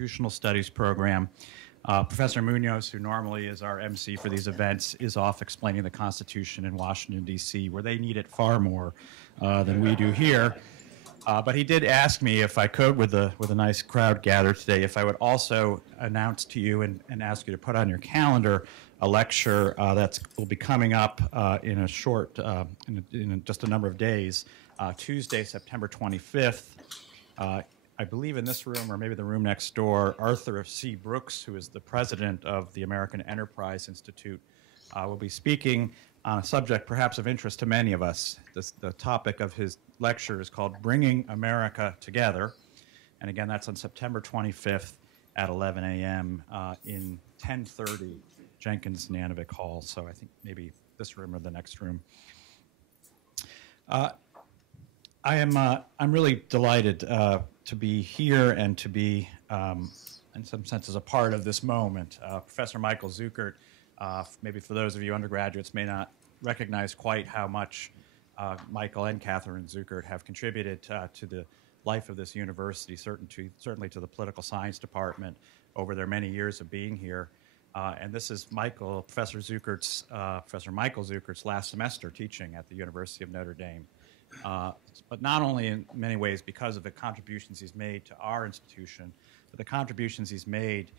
Constitutional Studies program. Professor Munoz, who normally is our MC for these events, is off explaining the Constitution in Washington, D.C., where they need it far more than we do here. But he did ask me if I could, with a nice crowd gathered today, if I would also announce to you and ask you to put on your calendar a lecture that will be coming up in a short, in just a number of days, Tuesday, September 25th. I believe in this room, or maybe the room next door, Arthur C. Brooks, who is the president of the American Enterprise Institute, will be speaking on a subject perhaps of interest to many of us. The topic of his lecture is called Bringing America Together. And again, that's on September 25th at 11 a.m. In 1030 Jenkins Nanovic Hall. So I think maybe this room or the next room. I'm really delighted to be here and to be, in some senses, a part of this moment. Professor Michael Zuckert, maybe for those of you undergraduates, may not recognize quite how much Michael and Catherine Zuckert have contributed to the life of this university, certainly to the political science department over their many years of being here. And this is Professor Michael Zuckert's last semester teaching at the University of Notre Dame. But not only in many ways because of the contributions he's made to our institution, but the contributions he's made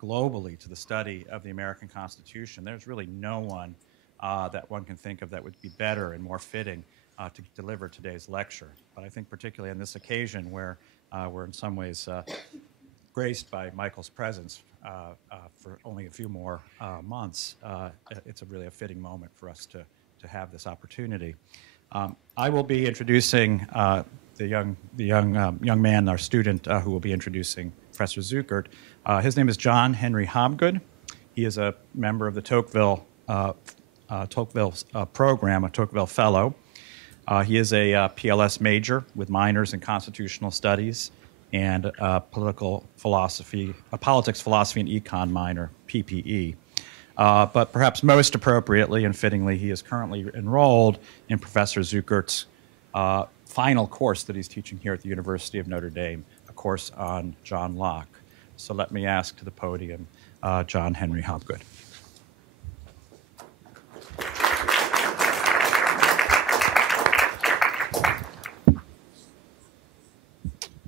globally to the study of the American Constitution. There's really no one that one can think of that would be better and more fitting to deliver today's lecture. But I think particularly on this occasion where we're in some ways graced by Michael's presence for only a few more months, it's really a fitting moment for us to have this opportunity. I will be introducing the young man, our student, who will be introducing Professor Zuckert. His name is John Henry Hobgood. He is a member of the Tocqueville program, a Tocqueville Fellow. He is a PLS major with minors in constitutional studies and politics, philosophy, and econ minor, PPE. But perhaps most appropriately and fittingly, he is currently enrolled in Professor Zuckert's final course that he's teaching here at the University of Notre Dame, a course on John Locke. So let me ask to the podium John Henry Hobgood.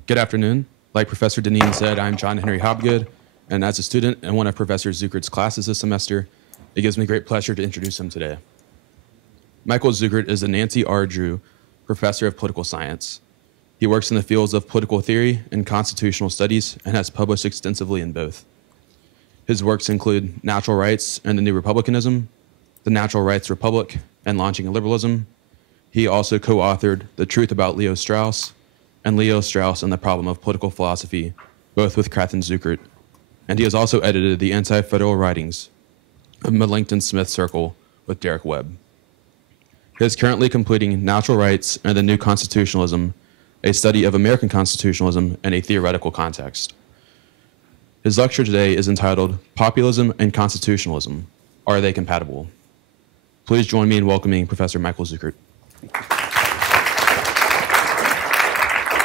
Good afternoon. Like Professor Deneen said, I'm John Henry Hobgood, and as a student in one of Professor Zuckert's classes this semester, it gives me great pleasure to introduce him today. Michael Zuckert is a Nancy R. Dreux Professor of Political Science. He works in the fields of political theory and constitutional studies and has published extensively in both. His works include Natural Rights and the New Republicanism, The Natural Rights Republic, and Launching Liberalism. He also co-authored The Truth About Leo Strauss and Leo Strauss and the Problem of Political Philosophy, both with Catherine Zuckert. And he has also edited the Antifederal Writings of Melancton Smith Circle with Derek Webb. He is currently completing Natural Rights and the New Constitutionalism, a study of American constitutionalism in a theoretical context. His lecture today is entitled Populism and Constitutionalism, Are They Compatible? Please join me in welcoming Professor Michael Zuckert.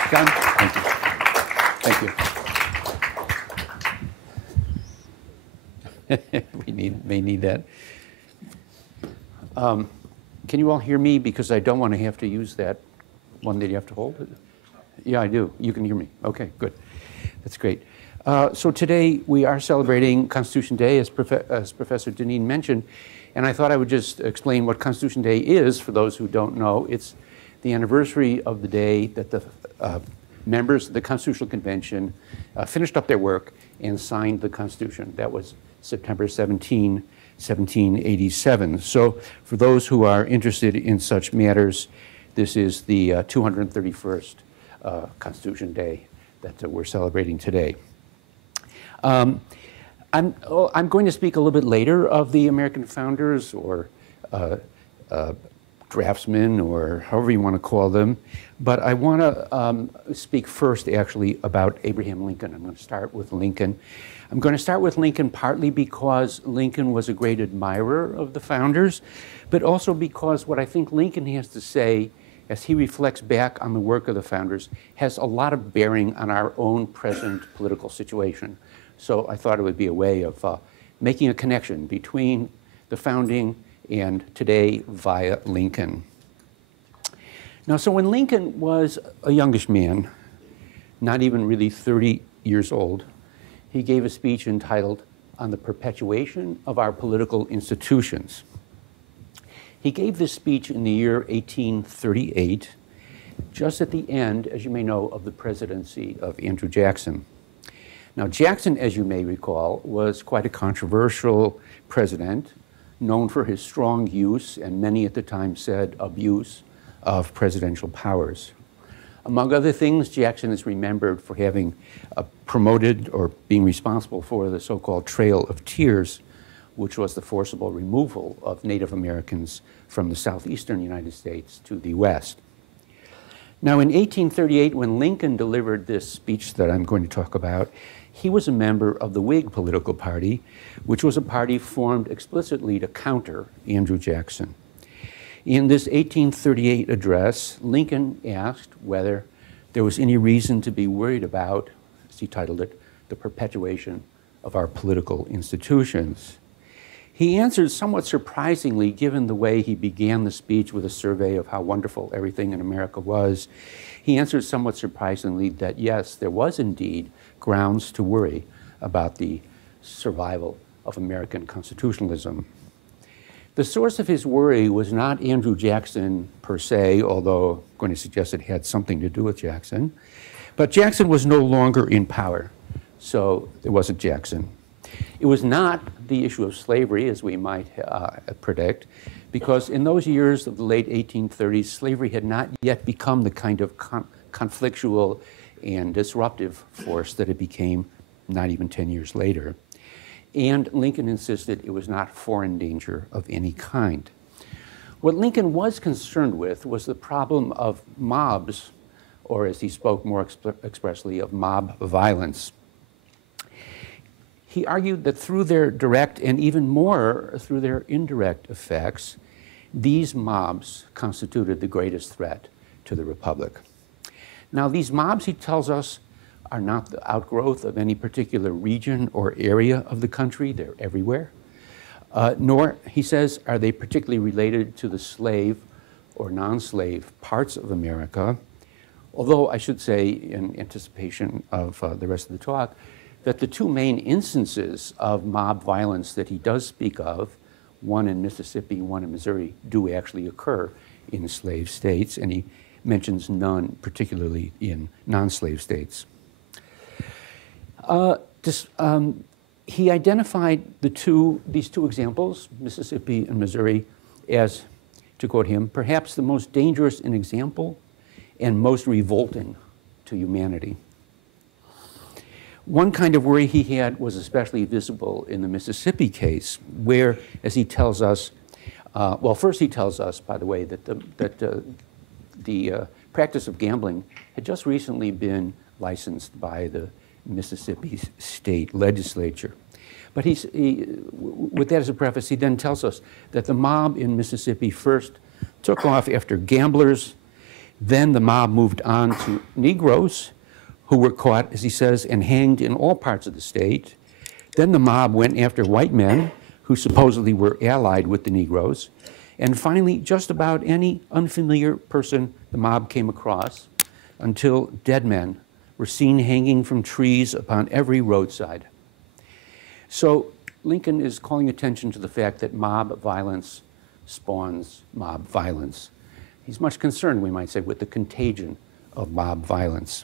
John, thank you. Thank you. We may need that. Can you all hear me? Because I don't want to have to use that one that you have to hold. Yeah, I do. You can hear me. Okay, good. That's great. So today we are celebrating Constitution Day, as Professor Deneen mentioned, and I thought I would just explain what Constitution Day is for those who don't know. It's the anniversary of the day that the members of the Constitutional Convention finished up their work and signed the Constitution. That was September 17, 1787. So for those who are interested in such matters, this is the 231st Constitution Day that we're celebrating today. I'm going to speak a little bit later of the American founders or draftsmen or however you want to call them, but I want to speak first actually about Abraham Lincoln. I'm going to start with Lincoln. I'm going to start with Lincoln partly because Lincoln was a great admirer of the founders, but also because what I think Lincoln has to say as he reflects back on the work of the founders, has a lot of bearing on our own present political situation. So I thought it would be a way of making a connection between the founding and today via Lincoln. Now, so when Lincoln was a youngish man, not even really 30 years old, he gave a speech entitled "On the Perpetuation of Our Political Institutions." He gave this speech in the year 1838, just at the end, as you may know, of the presidency of Andrew Jackson. Now, Jackson, as you may recall, was quite a controversial president, known for his strong use, and many at the time said abuse, of presidential powers. Among other things, Jackson is remembered for having promoted or being responsible for the so-called Trail of Tears, which was the forcible removal of Native Americans from the southeastern United States to the West. Now, in 1838, when Lincoln delivered this speech that I'm going to talk about, he was a member of the Whig political party, which was a party formed explicitly to counter Andrew Jackson. In this 1838 address, Lincoln asked whether there was any reason to be worried about, as he titled it, the perpetuation of our political institutions. He answered somewhat surprisingly, given the way he began the speech with a survey of how wonderful everything in America was. He answered somewhat surprisingly that yes, there was indeed grounds to worry about the survival of American constitutionalism. The source of his worry was not Andrew Jackson per se, although I'm going to suggest it had something to do with Jackson, but Jackson was no longer in power, so it wasn't Jackson. It was not the issue of slavery, as we might predict, because in those years of the late 1830s, slavery had not yet become the kind of conflictual and disruptive force that it became not even 10 years later. And Lincoln insisted it was not foreign danger of any kind. What Lincoln was concerned with was the problem of mobs, or as he spoke more expressly, of mob violence. He argued that through their direct and even more through their indirect effects, these mobs constituted the greatest threat to the Republic. Now, these mobs, he tells us, are not the outgrowth of any particular region or area of the country. They're everywhere. Nor, he says, are they particularly related to the slave or non-slave parts of America. Although I should say, in anticipation of the rest of the talk, that the two main instances of mob violence that he does speak of, one in Mississippi, one in Missouri, do actually occur in slave states, and he mentions none particularly in non-slave states. He identified these two examples, Mississippi and Missouri, as, to quote him, perhaps the most dangerous in example and most revolting to humanity. One kind of worry he had was especially visible in the Mississippi case, where, as he tells us, well, first he tells us, by the way, that the practice of gambling had just recently been licensed by the Mississippi state legislature. But with that as a preface, he then tells us that the mob in Mississippi first took off after gamblers, then the mob moved on to Negroes, who were caught, as he says, and hanged in all parts of the state. Then the mob went after white men, who supposedly were allied with the Negroes. And finally, just about any unfamiliar person the mob came across, until dead men were seen hanging from trees upon every roadside. So Lincoln is calling attention to the fact that mob violence spawns mob violence. He's much concerned, we might say, with the contagion of mob violence.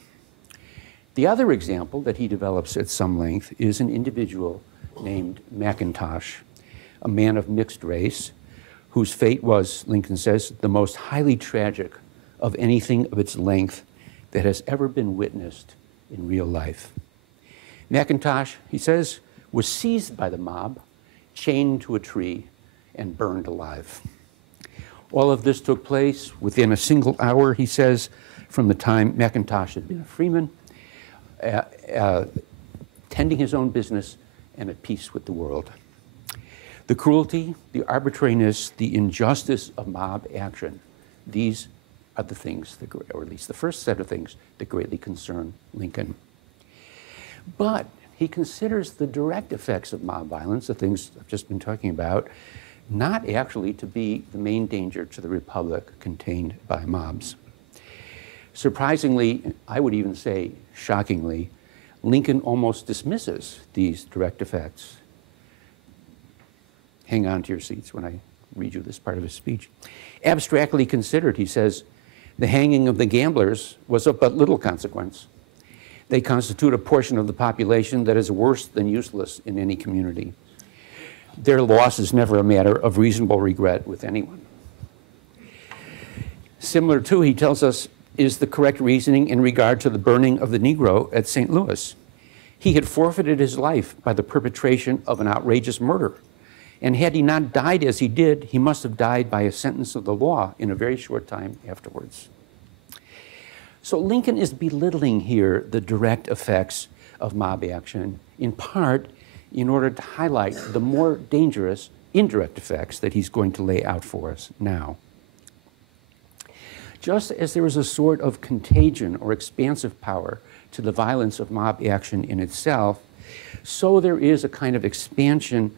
The other example that he develops at some length is an individual named McIntosh, a man of mixed race, whose fate was, Lincoln says, the most highly tragic of anything of its length that has ever been witnessed in real life. McIntosh, he says, was seized by the mob, chained to a tree, and burned alive. All of this took place within a single hour, he says, from the time McIntosh had been a freeman, tending his own business and at peace with the world. The cruelty, the arbitrariness, the injustice of mob action, these are the things, or at least the first set of things, that greatly concern Lincoln. But he considers the direct effects of mob violence, the things I've just been talking about, not actually to be the main danger to the republic contained by mobs. Surprisingly, I would even say shockingly, Lincoln almost dismisses these direct effects. Hang on to your seats when I read you this part of his speech. Abstractly considered, he says, the hanging of the gamblers was of but little consequence. They constitute a portion of the population that is worse than useless in any community. Their loss is never a matter of reasonable regret with anyone. Similar to, he tells us, is the correct reasoning in regard to the burning of the Negro at St. Louis. He had forfeited his life by the perpetration of an outrageous murder. And had he not died as he did, he must have died by a sentence of the law in a very short time afterwards. So Lincoln is belittling here the direct effects of mob action, in part in order to highlight the more dangerous indirect effects that he's going to lay out for us now. Just as there is a sort of contagion or expansive power to the violence of mob action in itself, so there is a kind of expansion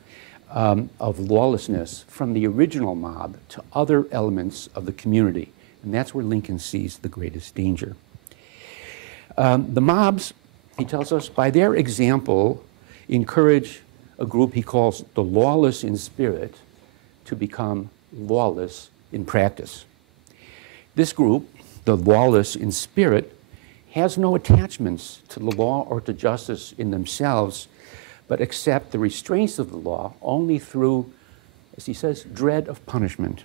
of lawlessness from the original mob to other elements of the community. And that's where Lincoln sees the greatest danger. The mobs, he tells us, by their example, encourage a group he calls the lawless in spirit to become lawless in practice. This group, the lawless in spirit, has no attachments to the law or to justice in themselves, but accept the restraints of the law only through, as he says, dread of punishment.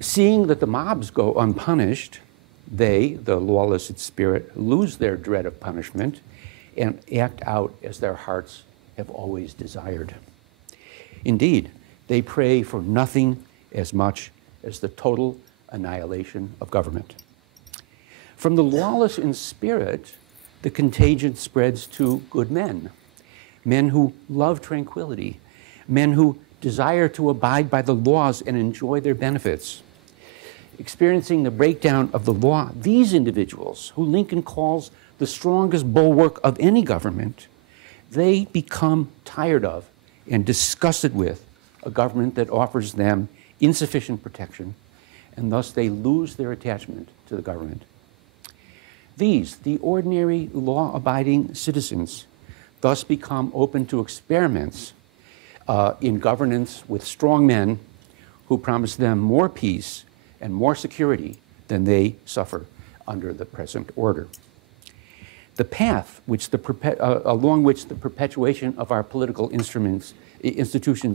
Seeing that the mobs go unpunished, they, the lawless in spirit, lose their dread of punishment and act out as their hearts have always desired. Indeed, they pray for nothing as much as the total annihilation of government. From the lawless in spirit, the contagion spreads to good men, men who love tranquility, men who desire to abide by the laws and enjoy their benefits. Experiencing the breakdown of the law, these individuals, who Lincoln calls the strongest bulwark of any government, they become tired of and disgusted with a government that offers them insufficient protection, and thus they lose their attachment to the government. These, the ordinary law-abiding citizens, thus become open to experiments in governance with strong men who promise them more peace and more security than they suffer under the present order. The path along which the perpetuation of our political institutions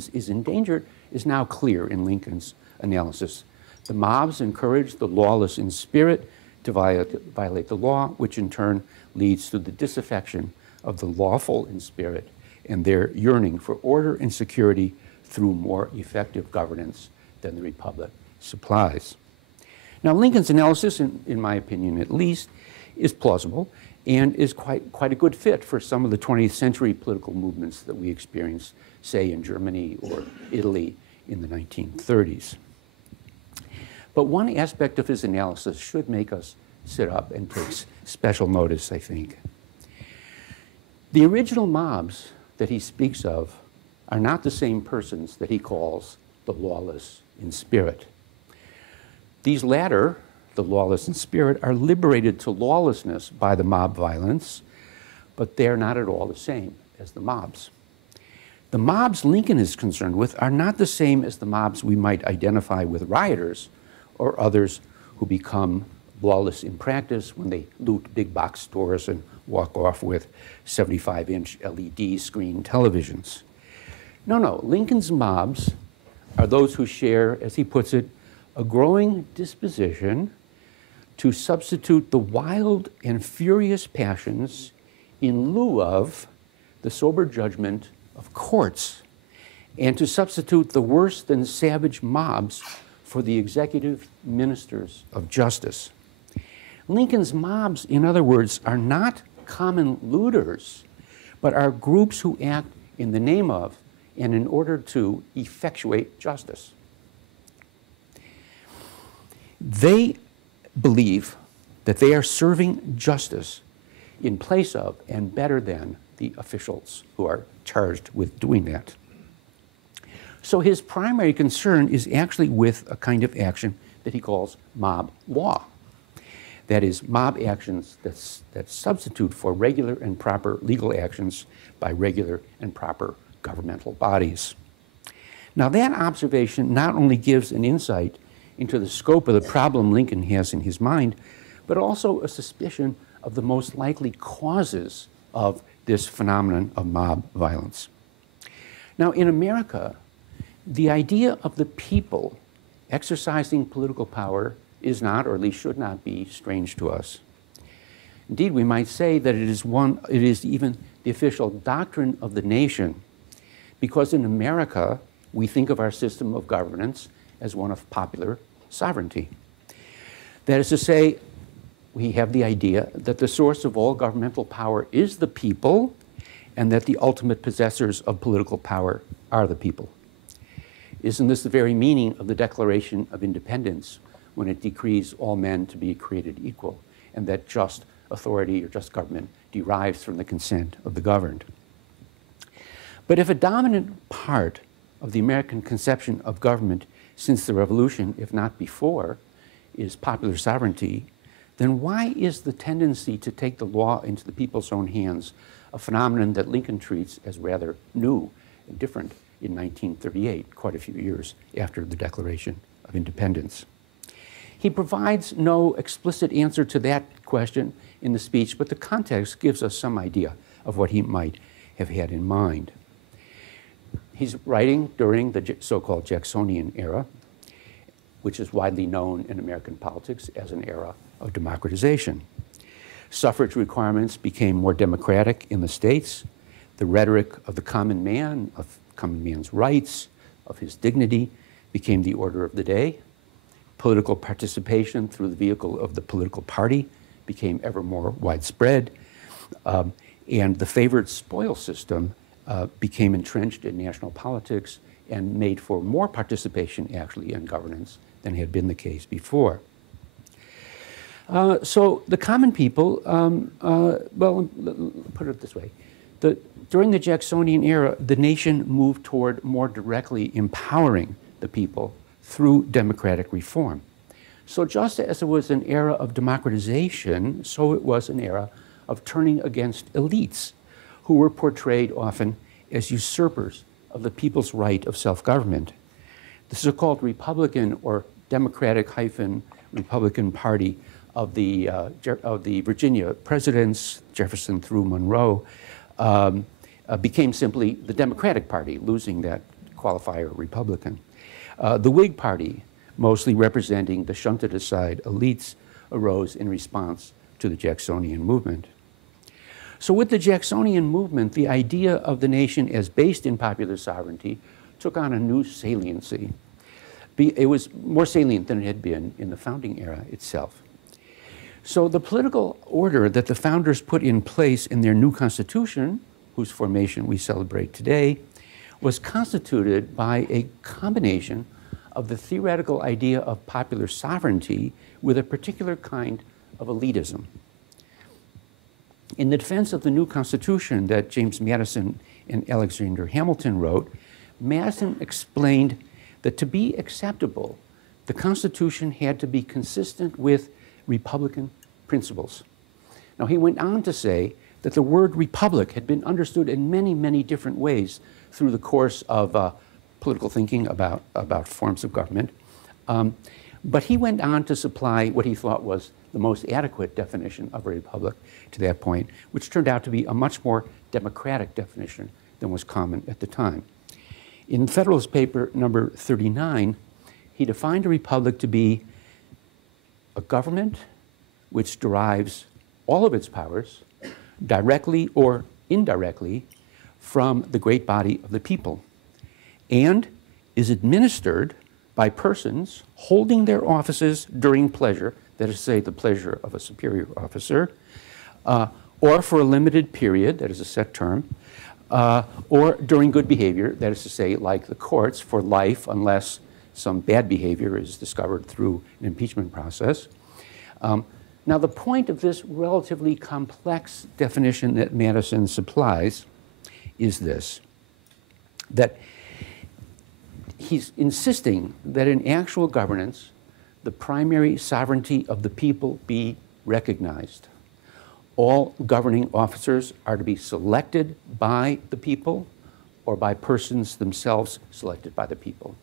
is endangered is now clear in Lincoln's analysis. The mobs encourage the lawless in spirit to violate the law, which in turn leads to the disaffection of the lawful in spirit and their yearning for order and security through more effective governance than the Republic supplies. Now, Lincoln's analysis, in my opinion at least, is plausible and is quite a good fit for some of the 20th century political movements that we experienced, say, in Germany or Italy in the 1930s. But one aspect of his analysis should make us sit up and take special notice, I think. The original mobs that he speaks of are not the same persons that he calls the lawless in spirit. These latter, the lawless in spirit, are liberated to lawlessness by the mob violence, but they're not at all the same as the mobs. The mobs Lincoln is concerned with are not the same as the mobs we might identify with rioters or others who become lawless in practice when they loot big box stores and walk off with 75-inch LED screen televisions. No, Lincoln's mobs are those who share, as he puts it, a growing disposition to substitute the wild and furious passions in lieu of the sober judgment of courts, and to substitute the worse than savage mobs for the executive ministers of justice. Lincoln's mobs, in other words, are not common looters, but are groups who act in the name of and in order to effectuate justice. They believe that they are serving justice in place of and better than the officials who are charged with doing that. So his primary concern is actually with a kind of action that he calls mob law. That is, mob actions that substitute for regular and proper legal actions by regular and proper governmental bodies. Now, that observation not only gives an insight into the scope of the problem Lincoln has in his mind, but also a suspicion of the most likely causes of this phenomenon of mob violence. Now, in America, the idea of the people exercising political power is not, or at least should not be, strange to us. Indeed, we might say that it is even the official doctrine of the nation, because in America, we think of our system of governance as one of popular sovereignty. That is to say, we have the idea that the source of all governmental power is the people, and that the ultimate possessors of political power are the people. Isn't this the very meaning of the Declaration of Independence, when it decrees all men to be created equal, and that just authority or just government derives from the consent of the governed? But if a dominant part of the American conception of government since the Revolution, if not before, is popular sovereignty, then why is the tendency to take the law into the people's own hands a phenomenon that Lincoln treats as rather new and different in 1938, quite a few years after the Declaration of Independence? He provides no explicit answer to that question in the speech, but the context gives us some idea of what he might have had in mind. He's writing during the so-called Jacksonian era, which is widely known in American politics as an era of democratization. Suffrage requirements became more democratic in the states. The rhetoric of the common man, of common man's rights, of his dignity, became the order of the day. Political participation through the vehicle of the political party became ever more widespread. And the favored spoil system became entrenched in national politics and made for more participation, actually, in governance than had been the case before. So the common people, well, put it this way. During the Jacksonian era, the nation moved toward more directly empowering the people through democratic reform. So just as it was an era of democratization, so it was an era of turning against elites who were portrayed often as usurpers of the people's right of self-government. The so-called Republican or Democratic-Republican Party of the Virginia presidents, Jefferson through Monroe, became simply the Democratic Party, losing that qualifier Republican. The Whig Party, mostly representing the shunted-aside elites, arose in response to the Jacksonian movement. So with the Jacksonian movement, the idea of the nation as based in popular sovereignty took on a new saliency. It was more salient than it had been in the founding era itself. So the political order that the founders put in place in their new Constitution, whose formation we celebrate today, was constituted by a combination of the theoretical idea of popular sovereignty with a particular kind of elitism. In the defense of the new Constitution that James Madison and Alexander Hamilton wrote, Madison explained that to be acceptable, the Constitution had to be consistent with Republican principles. Now, he went on to say that the word republic had been understood in many, many different ways through the course of political thinking about forms of government. But he went on to supply what he thought was the most adequate definition of a republic to that point, which turned out to be a much more democratic definition than was common at the time. In Federalist Paper number 39, he defined a republic to be a government which derives all of its powers directly or indirectly from the great body of the people and is administered by persons holding their offices during pleasure, that is to say, the pleasure of a superior officer, or for a limited period, that is a set term, or during good behavior, that is to say, like the courts, for life, unless some bad behavior is discovered through an impeachment process. Now, the point of this relatively complex definition that Madison supplies is this, that he's insisting that in actual governance, the primary sovereignty of the people be recognized. All governing officers are to be selected by the people or by persons themselves selected by the people.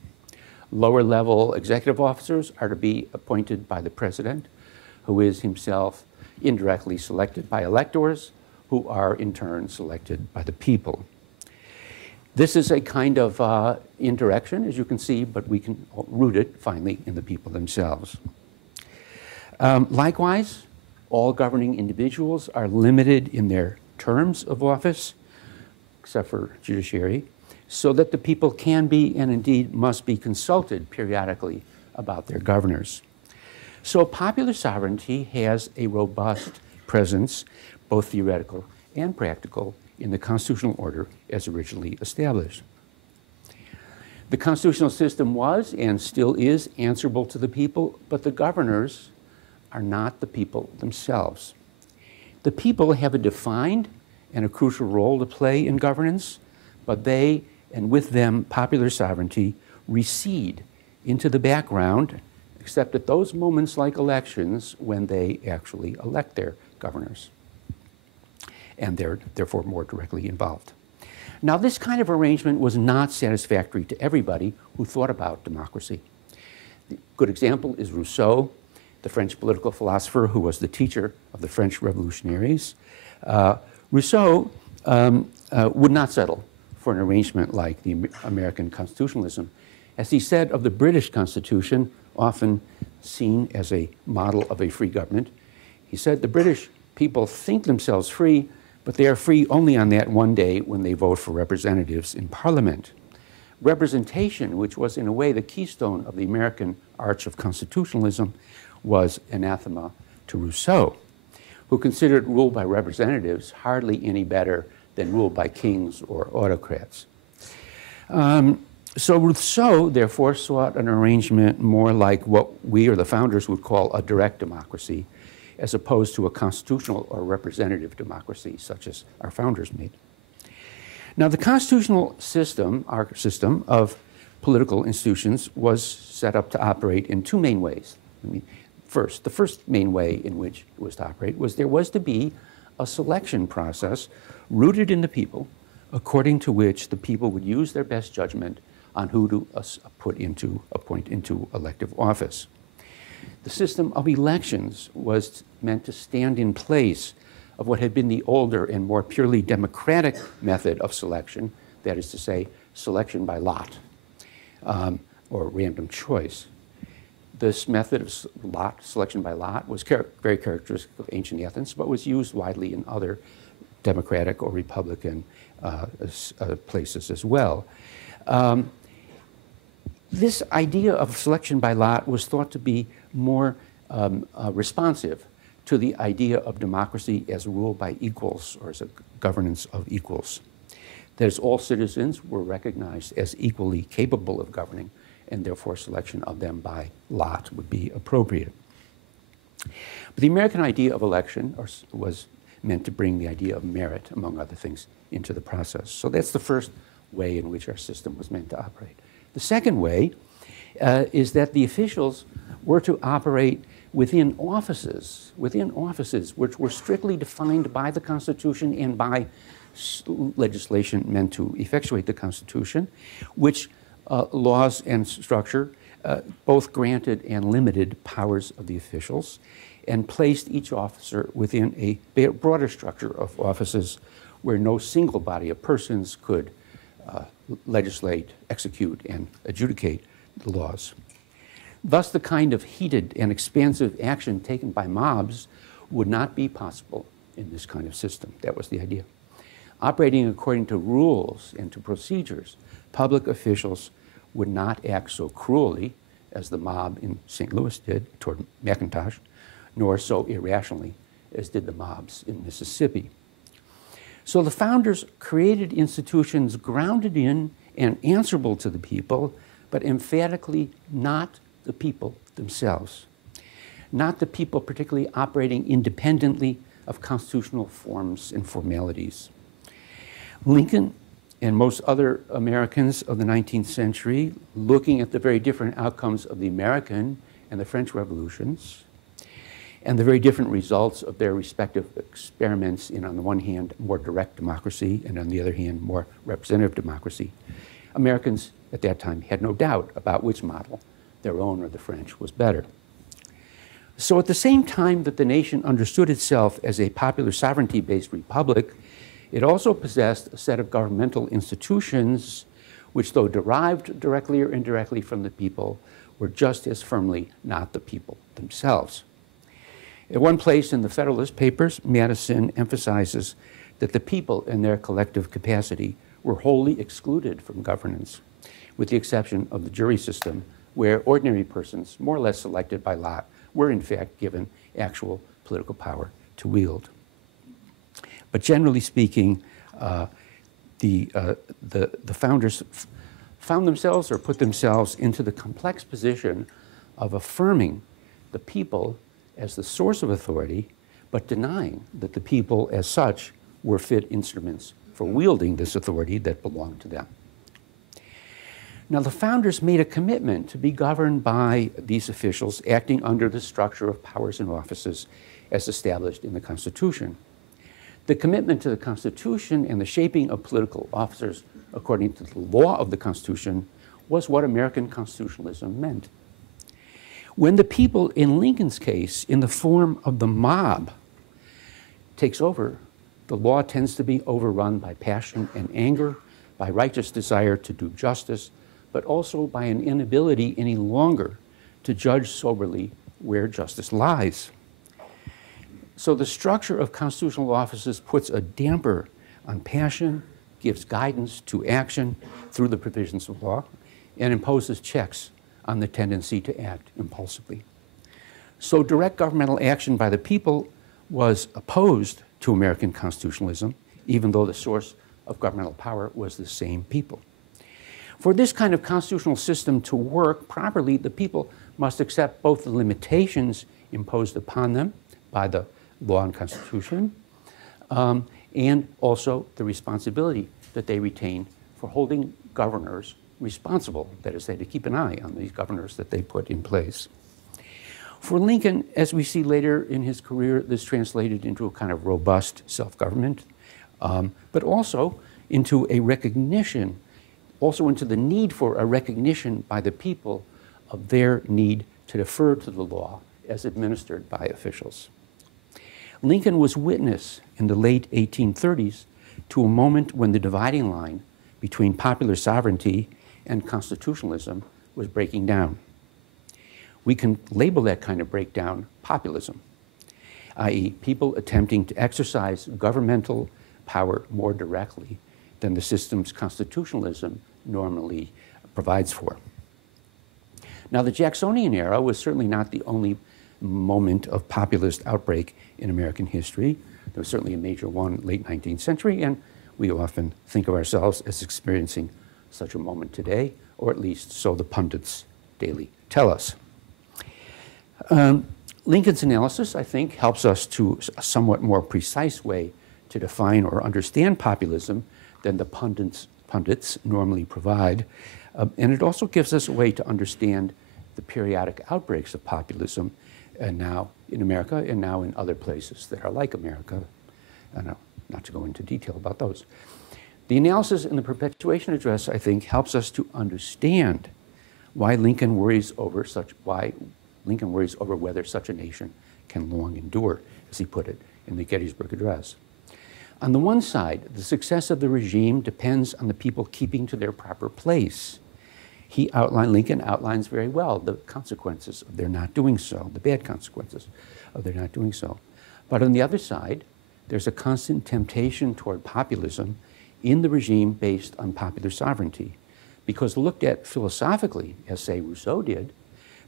Lower level executive officers are to be appointed by the president, who is himself indirectly selected by electors, who are in turn selected by the people. This is a kind of indirection, as you can see, but we can root it finally in the people themselves. Likewise, all governing individuals are limited in their terms of office, except for judiciary, so that the people can be and indeed must be consulted periodically about their governors. So popular sovereignty has a robust presence, both theoretical and practical, in the constitutional order as originally established. The constitutional system was and still is answerable to the people, but the governors are not the people themselves. The people have a defined and a crucial role to play in governance, but they, and with them popular sovereignty, recede into the background, except at those moments like elections when they actually elect their governors, and they're therefore more directly involved. Now, this kind of arrangement was not satisfactory to everybody who thought about democracy. A good example is Rousseau, the French political philosopher who was the teacher of the French revolutionaries. Rousseau would not settle for an arrangement like the American constitutionalism. As he said of the British Constitution, often seen as a model of a free government, he said, the British people think themselves free, but they are free only on that one day when they vote for representatives in Parliament. Representation, which was in a way the keystone of the American arch of constitutionalism, was anathema to Rousseau, who considered rule by representatives hardly any better than rule by kings or autocrats. So Rousseau, therefore, sought an arrangement more like what we or the founders would call a direct democracy, as opposed to a constitutional or representative democracy, such as our founders made. Now, the constitutional system, our system of political institutions, was set up to operate in two main ways. First, the first main way in which it was to operate was there was to be a selection process rooted in the people, according to which the people would use their best judgment on who to appoint into elective office. The system of elections was meant to stand in place of what had been the older and more purely democratic method of selection, that is to say, selection by lot or random choice. This method of selection by lot was very characteristic of ancient Athens, but was used widely in other democratic or republican places as well. This idea of selection by lot was thought to be more responsive to the idea of democracy as rule by equals, or as a governance of equals. That is, all citizens were recognized as equally capable of governing, and therefore selection of them by lot would be appropriate. But the American idea of election was meant to bring the idea of merit, among other things, into the process. So that's the first way in which our system was meant to operate. The second way is that the officials were to operate within offices which were strictly defined by the Constitution and by legislation meant to effectuate the Constitution, which laws and structure both granted and limited powers of the officials and placed each officer within a broader structure of offices where no single body of persons could legislate, execute, and adjudicate the laws. Thus, the kind of heated and expansive action taken by mobs would not be possible in this kind of system. That was the idea. Operating according to rules and to procedures, public officials would not act so cruelly as the mob in St. Louis did toward McIntosh, nor so irrationally as did the mobs in Mississippi. So the founders created institutions grounded in and answerable to the people, but emphatically not the people themselves, not the people particularly operating independently of constitutional forms and formalities. Lincoln and most other Americans of the 19th century, looking at the very different outcomes of the American and the French revolutions, and the very different results of their respective experiments in, on the one hand, more direct democracy, and on the other hand, more representative democracy, Americans at that time had no doubt about which model, their own or the French, was better. So at the same time that the nation understood itself as a popular sovereignty-based republic, it also possessed a set of governmental institutions which, though derived directly or indirectly from the people, were just as firmly not the people themselves. At one place in the Federalist Papers, Madison emphasizes that the people in their collective capacity were wholly excluded from governance, with the exception of the jury system, where ordinary persons, more or less selected by lot, were in fact given actual political power to wield. But generally speaking, the founders found themselves or put themselves into the complex position of affirming the people as the source of authority, but denying that the people as such were fit instruments for wielding this authority that belonged to them. Now, the founders made a commitment to be governed by these officials acting under the structure of powers and offices as established in the Constitution. The commitment to the Constitution and the shaping of political officers according to the law of the Constitution was what American constitutionalism meant. When the people, in Lincoln's case, in the form of the mob, takes over, the law tends to be overrun by passion and anger, by righteous desire to do justice, but also by an inability any longer to judge soberly where justice lies. So the structure of constitutional offices puts a damper on passion, gives guidance to action through the provisions of law, and imposes checks on the tendency to act impulsively. So direct governmental action by the people was opposed to American constitutionalism, even though the source of governmental power was the same people. For this kind of constitutional system to work properly, the people must accept both the limitations imposed upon them by the law and Constitution, and also the responsibility that they retain for holding governors responsible, that is, they had to keep an eye on these governors that they put in place. For Lincoln, as we see later in his career, this translated into a kind of robust self-government, but also into a recognition, also into the need for a recognition by the people of their need to defer to the law as administered by officials. Lincoln was witness in the late 1830s to a moment when the dividing line between popular sovereignty and constitutionalism was breaking down. We can label that kind of breakdown populism, i.e., people attempting to exercise governmental power more directly than the system's constitutionalism normally provides for. Now, the Jacksonian era was certainly not the only moment of populist outbreak in American history. There was certainly a major one late 19th century, and we often think of ourselves as experiencing such a moment today, or at least so the pundits daily tell us. Lincoln's analysis, I think, helps us to a somewhat more precise way to define or understand populism than the pundits normally provide. And it also gives us a way to understand the periodic outbreaks of populism, and now in America and now in other places that are like America. Not to go into detail about those. The analysis in the Perpetuation Address, I think, helps us to understand why Lincoln worries over whether such a nation can long endure, as he put it in the Gettysburg Address. On the one side, the success of the regime depends on the people keeping to their proper place. Lincoln outlines very well the consequences of their not doing so, the bad consequences of their not doing so. But on the other side, there's a constant temptation toward populism in the regime based on popular sovereignty. Because looked at philosophically, as say Rousseau did,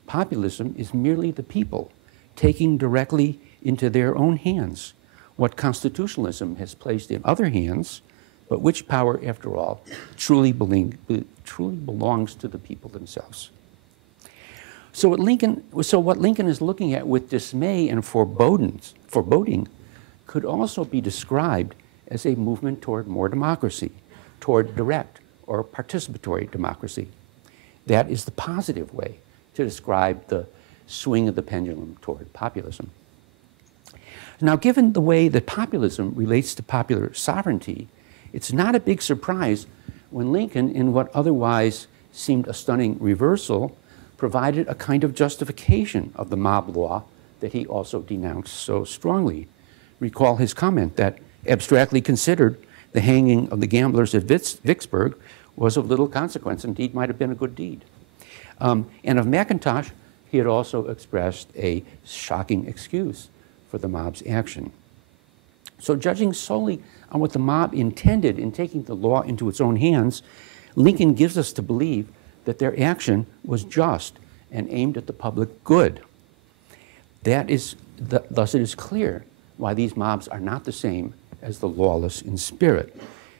populism is merely the people taking directly into their own hands what constitutionalism has placed in other hands, but which power, after all, truly belongs to the people themselves. So what Lincoln is looking at with dismay and foreboding could also be described as a movement toward more democracy, toward direct or participatory democracy. That is the positive way to describe the swing of the pendulum toward populism. Now, given the way that populism relates to popular sovereignty, it's not a big surprise when Lincoln, in what otherwise seemed a stunning reversal, provided a kind of justification of the mob law that he also denounced so strongly. Recall his comment that, abstractly considered, the hanging of the gamblers at Vicksburg was of little consequence, indeed might have been a good deed. And of McIntosh, he had also expressed a shocking excuse for the mob's action. So judging solely on what the mob intended in taking the law into its own hands, Lincoln gives us to believe that their action was just and aimed at the public good. Thus it is clear why these mobs are not the same as the lawless in spirit,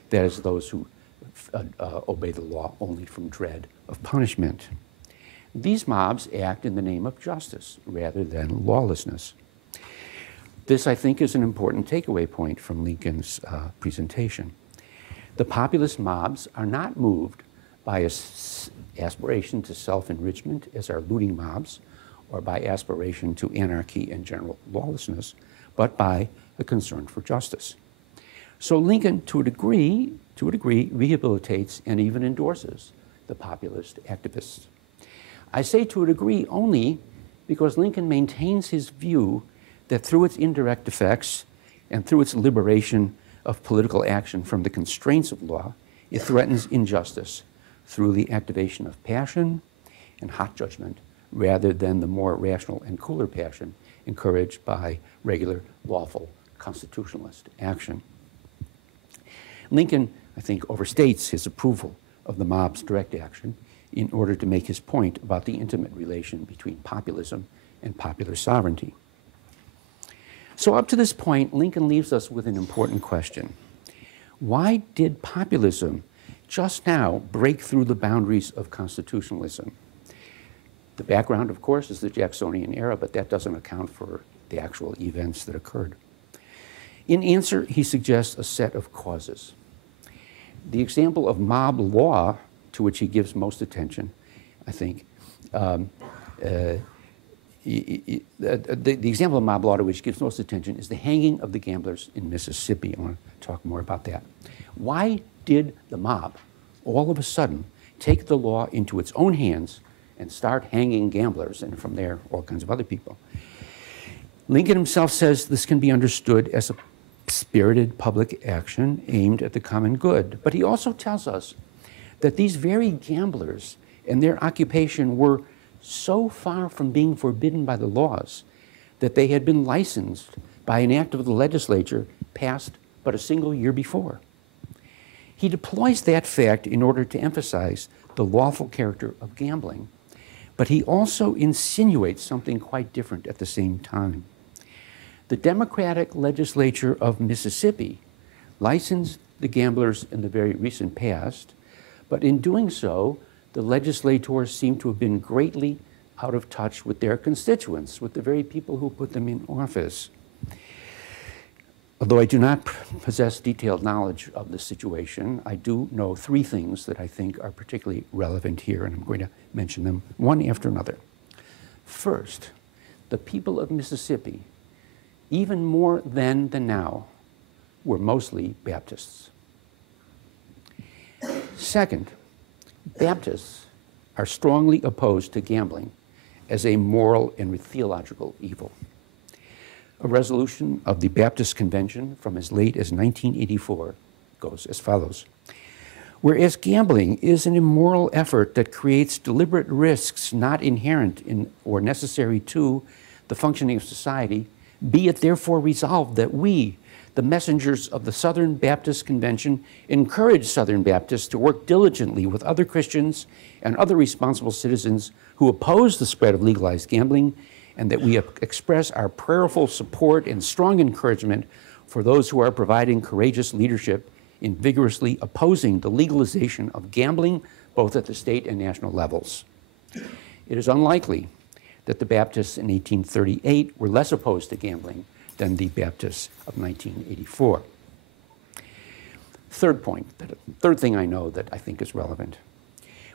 that is, those who obey the law only from dread of punishment. These mobs act in the name of justice rather than lawlessness. This, I think, is an important takeaway point from Lincoln's presentation. The populist mobs are not moved by an aspiration to self-enrichment as are looting mobs, or by aspiration to anarchy and general lawlessness, but by a concern for justice. So Lincoln, to a degree, rehabilitates and even endorses the populist activists. I say to a degree only because Lincoln maintains his view that through its indirect effects and through its liberation of political action from the constraints of law, it threatens injustice through the activation of passion and hot judgment rather than the more rational and cooler passion encouraged by regular, lawful, constitutionalist action. Lincoln, I think, overstates his approval of the mob's direct action in order to make his point about the intimate relation between populism and popular sovereignty. So up to this point, Lincoln leaves us with an important question. Why did populism just now break through the boundaries of constitutionalism? The background, of course, is the Jacksonian era, but that doesn't account for the actual events that occurred. In answer, he suggests a set of causes. The example of mob law, to which he gives most attention, I think, the example of mob law to which he gives most attention is the hanging of the gamblers in Mississippi. I want to talk more about that. Why did the mob all of a sudden take the law into its own hands and start hanging gamblers, and from there, all kinds of other people? Lincoln himself says this can be understood as a spirited public action aimed at the common good. But he also tells us that these very gamblers and their occupation were so far from being forbidden by the laws that they had been licensed by an act of the legislature passed but a single year before. He deploys that fact in order to emphasize the lawful character of gambling, but he also insinuates something quite different at the same time. The Democratic legislature of Mississippi licensed the gamblers in the very recent past, but in doing so, the legislators seem to have been greatly out of touch with their constituents, with the very people who put them in office. Although I do not possess detailed knowledge of the situation, I do know three things that I think are particularly relevant here, and I'm going to mention them one after another. First, the people of Mississippi, even more then than now, were mostly Baptists. Second, Baptists are strongly opposed to gambling as a moral and theological evil. A resolution of the Baptist Convention from as late as 1984 goes as follows. Whereas gambling is an immoral effort that creates deliberate risks not inherent in or necessary to the functioning of society, be it therefore resolved that we, the messengers of the Southern Baptist Convention, encourage Southern Baptists to work diligently with other Christians and other responsible citizens who oppose the spread of legalized gambling, and that we express our prayerful support and strong encouragement for those who are providing courageous leadership in vigorously opposing the legalization of gambling both at the state and national levels. It is unlikely that the Baptists in 1838 were less opposed to gambling than the Baptists of 1984. Third point, third thing I know that I think is relevant.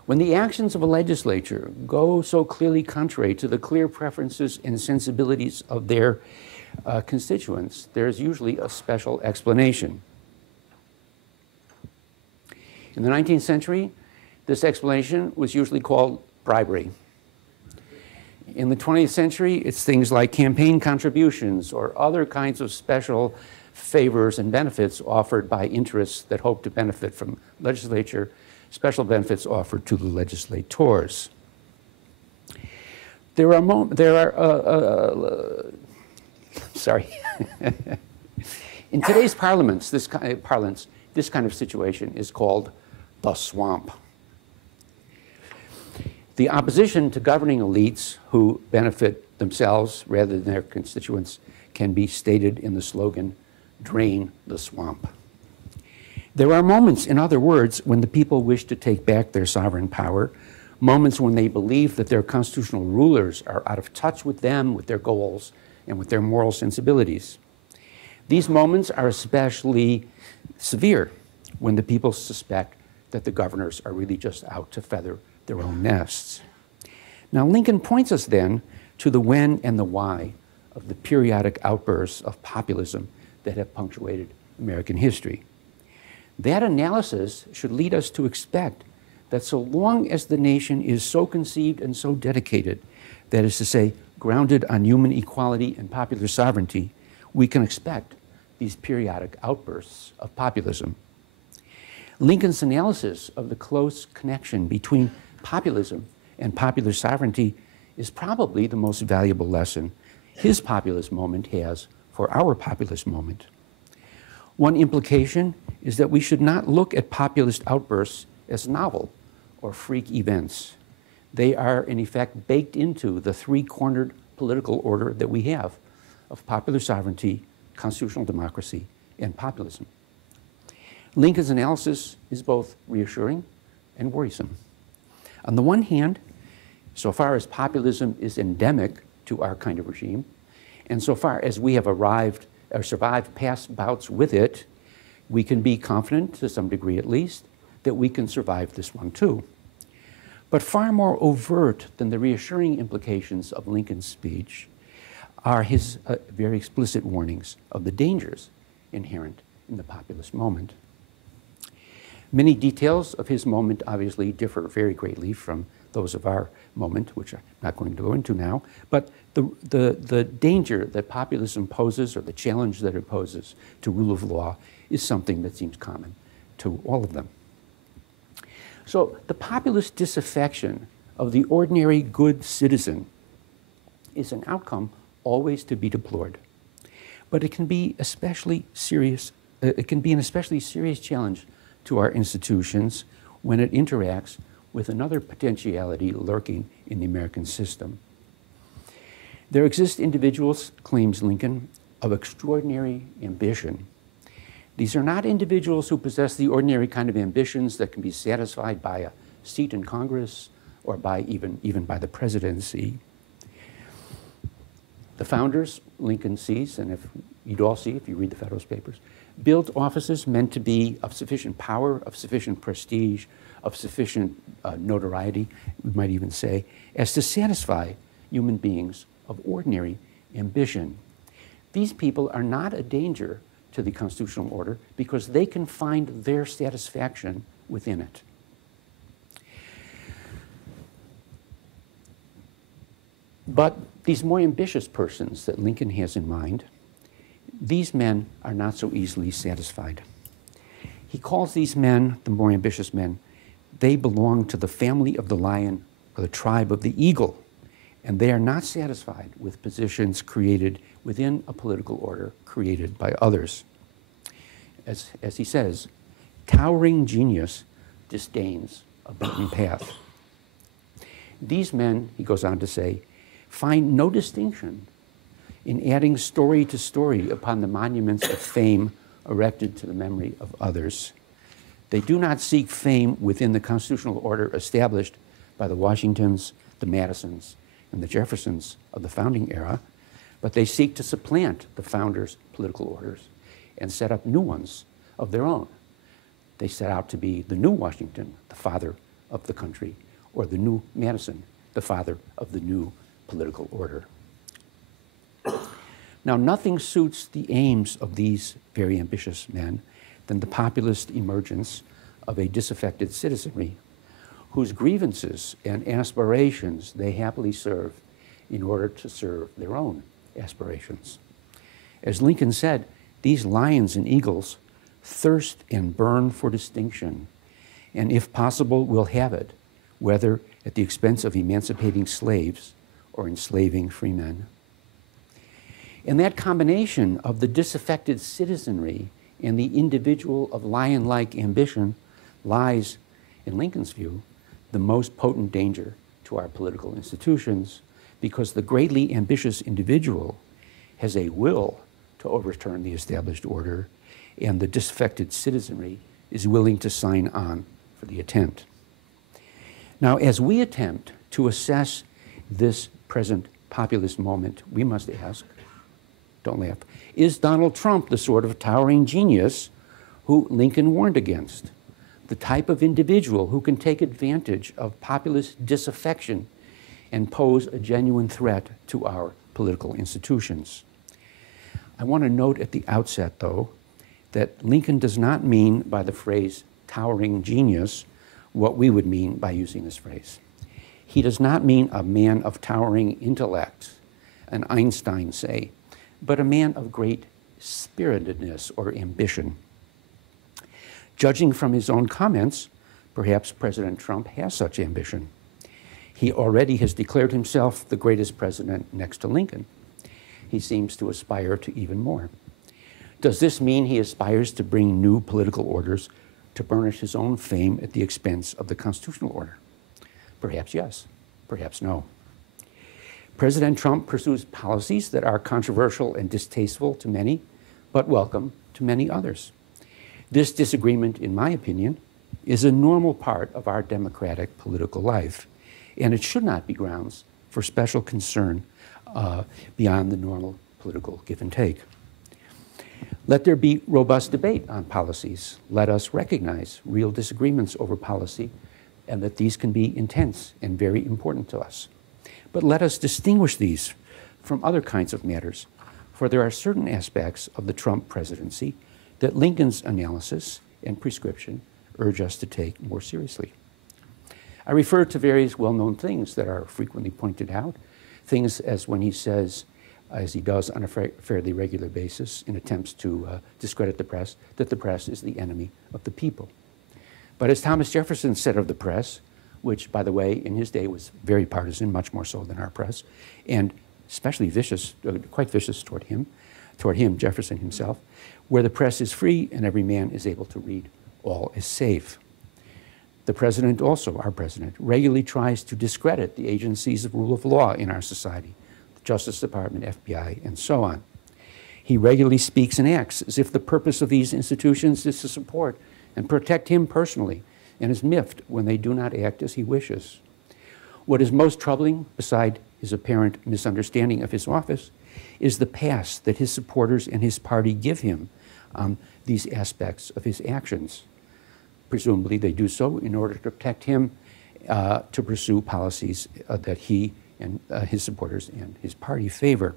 When the actions of a legislature go so clearly contrary to the clear preferences and sensibilities of their constituents, there's usually a special explanation. In the 19th century, this explanation was usually called bribery. In the 20th century, it's things like campaign contributions or other kinds of special favors and benefits offered by interests that hope to benefit from legislature, special benefits offered to the legislators. Sorry. In today's parliaments, this kind of situation is called the swamp. The opposition to governing elites who benefit themselves rather than their constituents can be stated in the slogan, "Drain the swamp." There are moments, in other words, when the people wish to take back their sovereign power, moments when they believe that their constitutional rulers are out of touch with them, with their goals, and with their moral sensibilities. These moments are especially severe when the people suspect that the governors are really just out to feather their own nests. Now, Lincoln points us then to the when and the why of the periodic outbursts of populism that have punctuated American history. That analysis should lead us to expect that so long as the nation is so conceived and so dedicated, that is to say, grounded on human equality and popular sovereignty, we can expect these periodic outbursts of populism. Lincoln's analysis of the close connection between populism and popular sovereignty is probably the most valuable lesson his populist moment has for our populist moment. One implication is that we should not look at populist outbursts as novel or freak events. They are, in effect, baked into the three-cornered political order that we have of popular sovereignty, constitutional democracy, and populism. Lincoln's analysis is both reassuring and worrisome. On the one hand, so far as populism is endemic to our kind of regime, and so far as we have arrived or survived past bouts with it, we can be confident, to some degree at least, that we can survive this one too. But far more overt than the reassuring implications of Lincoln's speech are his very explicit warnings of the dangers inherent in the populist moment. Many details of his moment obviously differ very greatly from those of our moment, which I'm not going to go into now, but the danger that populism poses, or the challenge that it poses to rule of law, is something that seems common to all of them. So the populist disaffection of the ordinary good citizen is an outcome always to be deplored. But it can be especially serious, it can be an especially serious challenge to our institutions when it interacts with another potentiality lurking in the American system. There exist individuals, claims Lincoln, of extraordinary ambition. These are not individuals who possess the ordinary kind of ambitions that can be satisfied by a seat in Congress or by even by the presidency. The founders, Lincoln sees, and if you'd all see if you read the Federalist Papers, built offices meant to be of sufficient power, of sufficient prestige, of sufficient notoriety, we might even say, as to satisfy human beings of ordinary ambition. These people are not a danger to the constitutional order because they can find their satisfaction within it. But these more ambitious persons that Lincoln has in mind, these men are not so easily satisfied. He calls these men, the more ambitious men, they belong to the family of the lion or the tribe of the eagle, and they are not satisfied with positions created within a political order created by others. As he says, towering genius disdains a beaten path. These men, he goes on to say, find no distinction in adding story to story upon the monuments of fame erected to the memory of others. They do not seek fame within the constitutional order established by the Washingtons, the Madisons, and the Jeffersons of the founding era, but they seek to supplant the founders' political orders and set up new ones of their own. They set out to be the new Washington, the father of the country, or the new Madison, the father of the new political order. Now, nothing suits the aims of these very ambitious men than the populist emergence of a disaffected citizenry whose grievances and aspirations they happily serve in order to serve their own aspirations. As Lincoln said, these lions and eagles thirst and burn for distinction, and if possible will have it, whether at the expense of emancipating slaves or enslaving free men. And that combination of the disaffected citizenry and the individual of lion-like ambition lies, in Lincoln's view, the most potent danger to our political institutions, because the greatly ambitious individual has a will to overturn the established order, and the disaffected citizenry is willing to sign on for the attempt. Now, as we attempt to assess this present populist moment, we must ask, don't laugh, is Donald Trump the sort of towering genius who Lincoln warned against? The type of individual who can take advantage of populist disaffection and pose a genuine threat to our political institutions. I want to note at the outset, though, that Lincoln does not mean by the phrase towering genius what we would mean by using this phrase. He does not mean a man of towering intellect, an Einstein, say, but a man of great spiritedness or ambition. Judging from his own comments, perhaps President Trump has such ambition. He already has declared himself the greatest president next to Lincoln. He seems to aspire to even more. Does this mean he aspires to bring new political orders to burnish his own fame at the expense of the constitutional order? Perhaps yes, perhaps no. President Trump pursues policies that are controversial and distasteful to many, but welcome to many others. This disagreement, in my opinion, is a normal part of our democratic political life, and it should not be grounds for special concern beyond the normal political give and take. Let there be robust debate on policies. Let us recognize real disagreements over policy and that these can be intense and very important to us. But let us distinguish these from other kinds of matters, for there are certain aspects of the Trump presidency that Lincoln's analysis and prescription urge us to take more seriously. I refer to various well-known things that are frequently pointed out, things as when he says, as he does on a fairly regular basis in attempts to discredit the press, that the press is the enemy of the people. But as Thomas Jefferson said of the press, which, by the way, in his day was very partisan, much more so than our press, and especially vicious, quite vicious toward him, Jefferson himself, where the press is free and every man is able to read, all is safe. The president also, our president, regularly tries to discredit the agencies of rule of law in our society, the Justice Department, FBI, and so on. He regularly speaks and acts as if the purpose of these institutions is to support and protect him personally, and is miffed when they do not act as he wishes. What is most troubling, beside his apparent misunderstanding of his office, is the pass that his supporters and his party give him on these aspects of his actions. Presumably they do so in order to protect him to pursue policies that he and his supporters and his party favor.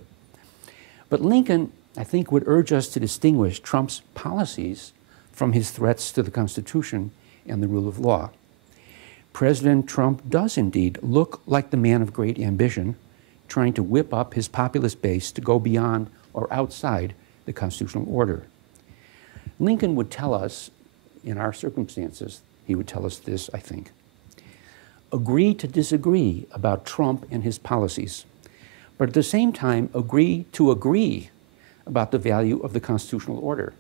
But Lincoln, I think, would urge us to distinguish Trump's policies from his threats to the Constitution and the rule of law. President Trump does indeed look like the man of great ambition, trying to whip up his populist base to go beyond or outside the constitutional order. Lincoln would tell us, in our circumstances, he would tell us this, I think. Agree to disagree about Trump and his policies, but at the same time, agree to agree about the value of the constitutional order,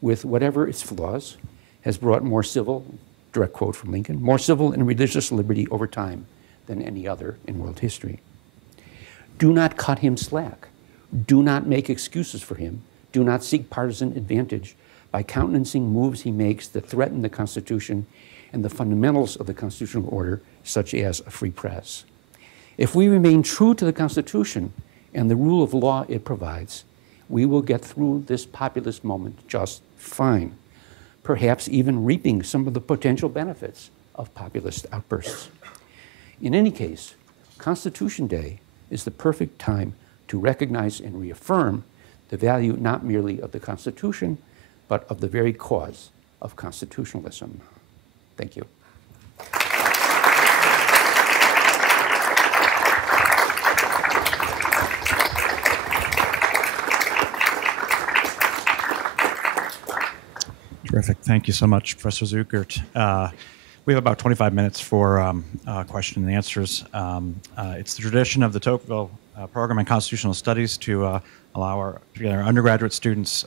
with whatever its flaws, has brought more civil, direct quote from Lincoln, more civil and religious liberty over time than any other in world history. Do not cut him slack. Do not make excuses for him. Do not seek partisan advantage by countenancing moves he makes that threaten the Constitution and the fundamentals of the constitutional order, such as a free press. If we remain true to the Constitution and the rule of law it provides, we will get through this populist moment just fine, perhaps even reaping some of the potential benefits of populist outbursts. In any case, Constitution Day is the perfect time to recognize and reaffirm the value not merely of the Constitution, but of the very cause of constitutionalism. Thank you. Terrific. Thank you so much, Professor Zuckert. We have about 25 minutes for question and answers. It's the tradition of the Tocqueville program in constitutional studies to allow our undergraduate students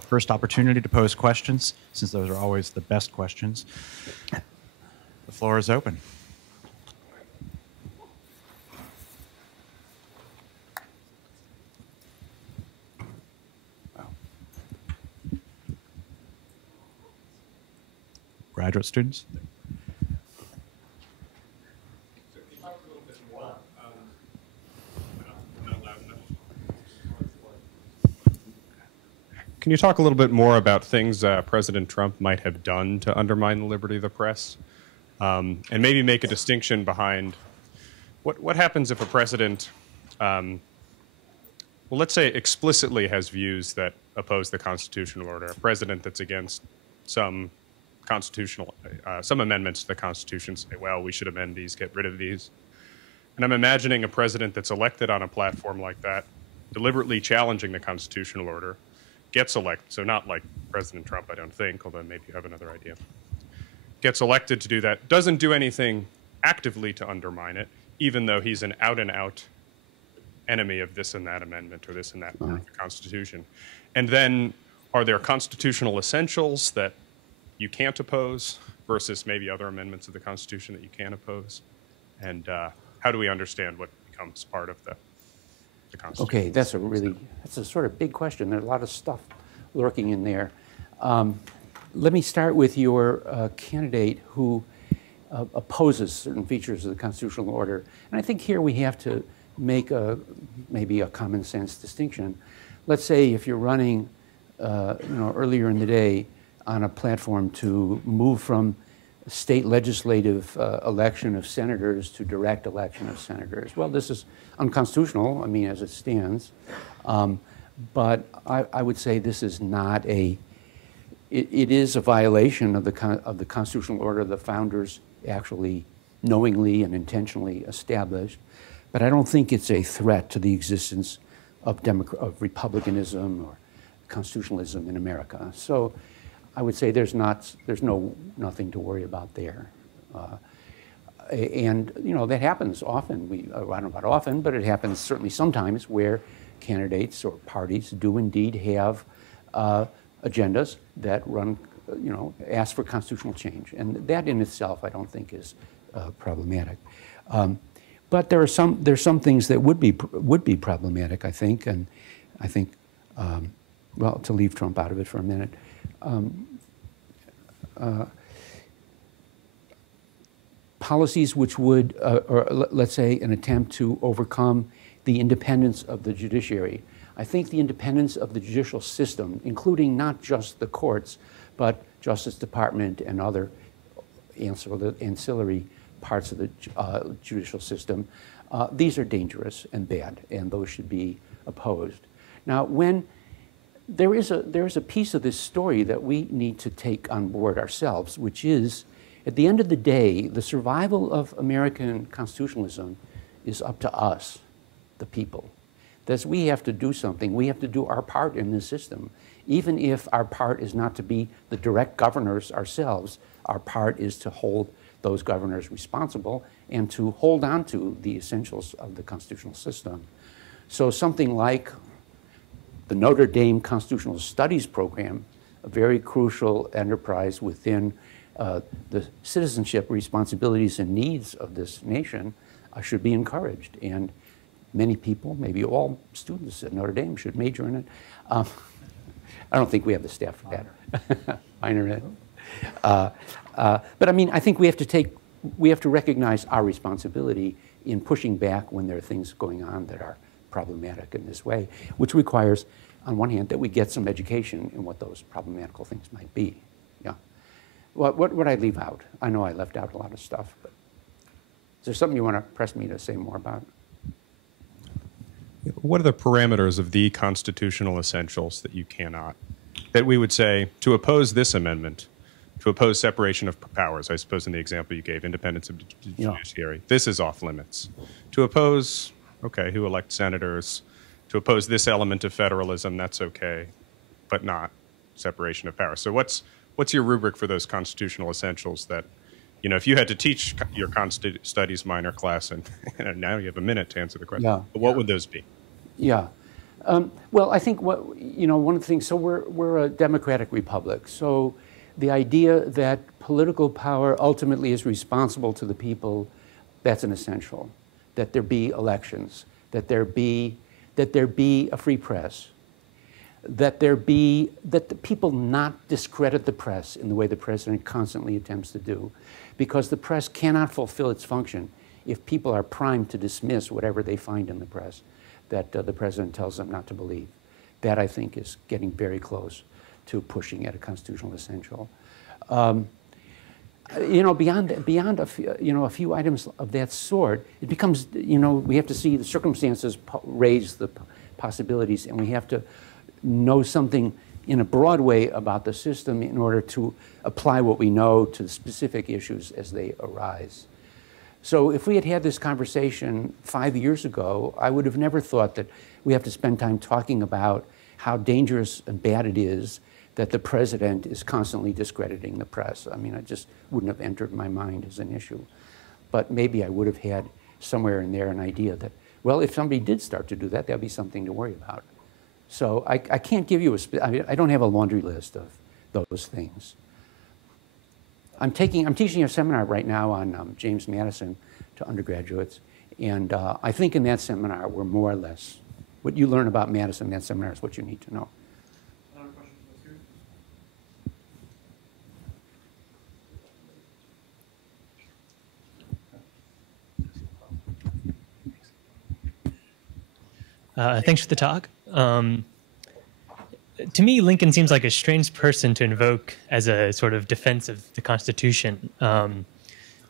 first opportunity to pose questions, since those are always the best questions. The floor is open. Graduate students? Can you talk a little bit more about things President Trump might have done to undermine the liberty of the press? And maybe make a distinction behind what happens if a president, well, let's say explicitly has views that oppose the constitutional order, a president that's against some amendments to the Constitution, say, well, we should amend these, get rid of these. And I'm imagining a president that's elected on a platform like that, deliberately challenging the constitutional order, gets elected, so not like President Trump, I don't think, although maybe you have another idea, gets elected to do that, doesn't do anything actively to undermine it, even though he's an out-and-out enemy of this and that amendment or this and that part of the Constitution. And then are there constitutional essentials that you can't oppose versus maybe other amendments of the Constitution that you can oppose? And how do we understand what becomes part of the Constitution? Okay, that's a sort of big question. There's a lot of stuff lurking in there. Let me start with your candidate who opposes certain features of the constitutional order. And I think here we have to make maybe a common sense distinction. Let's say if you're running earlier in the day on a platform to move from state legislative election of senators to direct election of senators. Well, this is unconstitutional, I mean, as it stands. But I would say this is not it is a violation of the constitutional order the founders actually knowingly and intentionally established. But I don't think it's a threat to the existence of republicanism or constitutionalism in America. So I would say there's nothing to worry about there. And that happens often. I don't know about often, but it happens certainly sometimes where candidates or parties do indeed have agendas that run, ask for constitutional change. And that in itself I don't think is problematic. But there's some things that would be problematic, I think, and I think, well, to leave Trump out of it for a minute, policies which would, or let's say an attempt to overcome the independence of the judiciary. I think the independence of the judicial system, including not just the courts, but Justice Department and other ancillary parts of the judicial system, these are dangerous and bad, and those should be opposed. Now, when there is a piece of this story that we need to take on board ourselves, which is, at the end of the day, the survival of American constitutionalism is up to us, the people. That we have to do something. We have to do our part in this system. Even if our part is not to be the direct governors ourselves, our part is to hold those governors responsible and to hold on to the essentials of the constitutional system. So something like the Notre Dame Constitutional Studies program, a very crucial enterprise within the citizenship responsibilities and needs of this nation, should be encouraged. And many people, maybe all students at Notre Dame should major in it. I don't think we have the staff for that. Minor ed. But I mean, I think we have to recognize our responsibility in pushing back when there are things going on that are problematic in this way, which requires, on one hand, that we get some education in what those problematical things might be. Yeah. What would I leave out? I know I left out a lot of stuff, but is there something you want to press me to say more about? What are the parameters of the constitutional essentials that you cannot? That we would say, to oppose this amendment, to oppose separation of powers, I suppose in the example you gave, independence of the judiciary, this is off limits. To oppose, okay, who elect senators, to oppose this element of federalism, that's okay, but not separation of powers. So what's your rubric for those constitutional essentials that, you know, if you had to teach your studies minor class, and now you have a minute to answer the question, but what would those be? Yeah. Well, I think one of the things, so we're a democratic republic, so the idea that political power ultimately is responsible to the people, that's an essential. That there be elections, that there be a free press, that the people not discredit the press in the way the president constantly attempts to do, because the press cannot fulfill its function if people are primed to dismiss whatever they find in the press that the president tells them not to believe. That, I think, is getting very close to pushing at a constitutional essential. Beyond a few items of that sort, it becomes, we have to see the circumstances raise the possibilities, and we have to know something in a broad way about the system in order to apply what we know to the specific issues as they arise. So if we had had this conversation 5 years ago, I would have never thought that we have to spend time talking about how dangerous and bad it is that the president is constantly discrediting the press. I mean, it just wouldn't have entered my mind as an issue. But maybe I would have had somewhere in there an idea that, well, if somebody did start to do that, that'd be something to worry about. So I can't give you I don't have a laundry list of those things. I'm teaching a seminar right now on James Madison to undergraduates, and I think in that seminar we're more or less, what you learn about Madison in that seminar is what you need to know. Thanks for the talk. To me, Lincoln seems like a strange person to invoke as a sort of defense of the Constitution,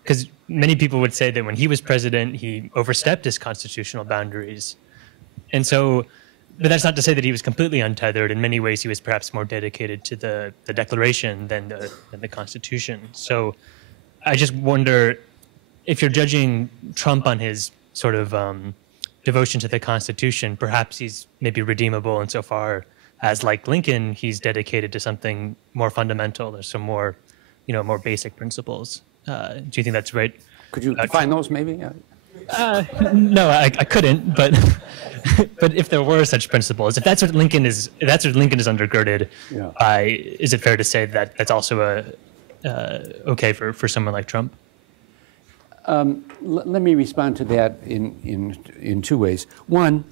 because many people would say that when he was president, he overstepped his constitutional boundaries. And so, but that's not to say that he was completely untethered. In many ways, he was perhaps more dedicated to the Declaration than the Constitution. So I just wonder if you're judging Trump on his sort of devotion to the Constitution, perhaps he's maybe redeemable insofar as, like Lincoln, he's dedicated to something more fundamental or some more, more basic principles. Do you think that's right? Could you define those, maybe? No, I couldn't. But but if there were such principles, if that's what Lincoln is undergirded by, is it fair to say that that's also okay for someone like Trump? Let me respond to that in two ways. One,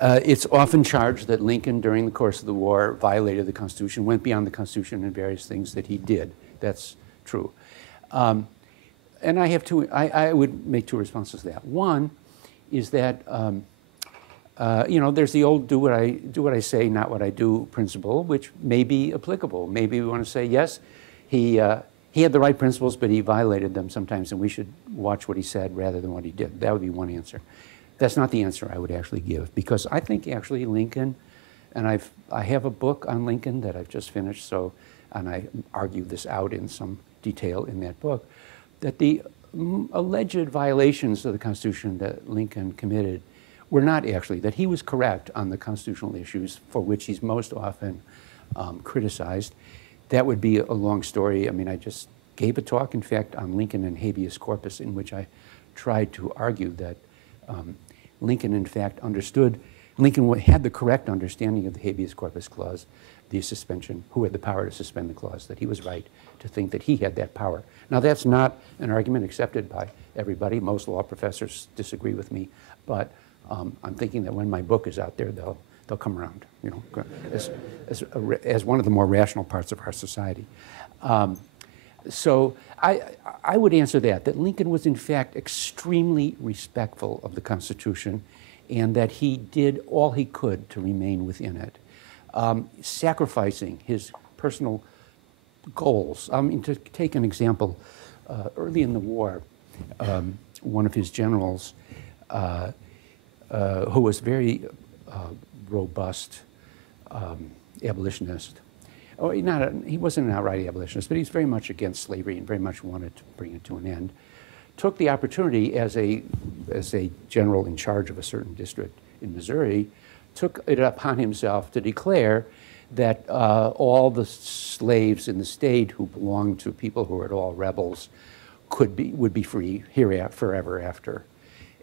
it's often charged that Lincoln, during the course of the war, violated the Constitution, went beyond the Constitution in various things that he did. That's true. And I would make two responses to that. One is that, there's the old do what I say, not what I do principle, which may be applicable. Maybe we want to say, yes, he had the right principles, but he violated them sometimes, and we should watch what he said rather than what he did. That would be one answer. That's not the answer I would actually give, because I think actually Lincoln, and I have a book on Lincoln that I've just finished, and I argue this out in some detail in that book, that the alleged violations of the Constitution that Lincoln committed were not actually, that he was correct on the constitutional issues for which he's most often criticized. That would be a long story. I mean, I just gave a talk, in fact, on Lincoln and habeas corpus, in which I tried to argue that Lincoln, in fact, Lincoln had the correct understanding of the habeas corpus clause, the suspension, who had the power to suspend the clause, that he was right to think that he had that power. Now, that's not an argument accepted by everybody. Most law professors disagree with me, but I'm thinking that when my book is out there, they'll come around, you know, as one of the more rational parts of our society. So I would answer that Lincoln was in fact extremely respectful of the Constitution, and that he did all he could to remain within it, sacrificing his personal goals. I mean, to take an example, early in the war, one of his generals, who was very robust abolitionist, he wasn't an outright abolitionist, but he's very much against slavery and very much wanted to bring it to an end, took the opportunity as a general in charge of a certain district in Missouri, took it upon himself to declare that all the slaves in the state who belonged to people who were at all rebels would be free forever after.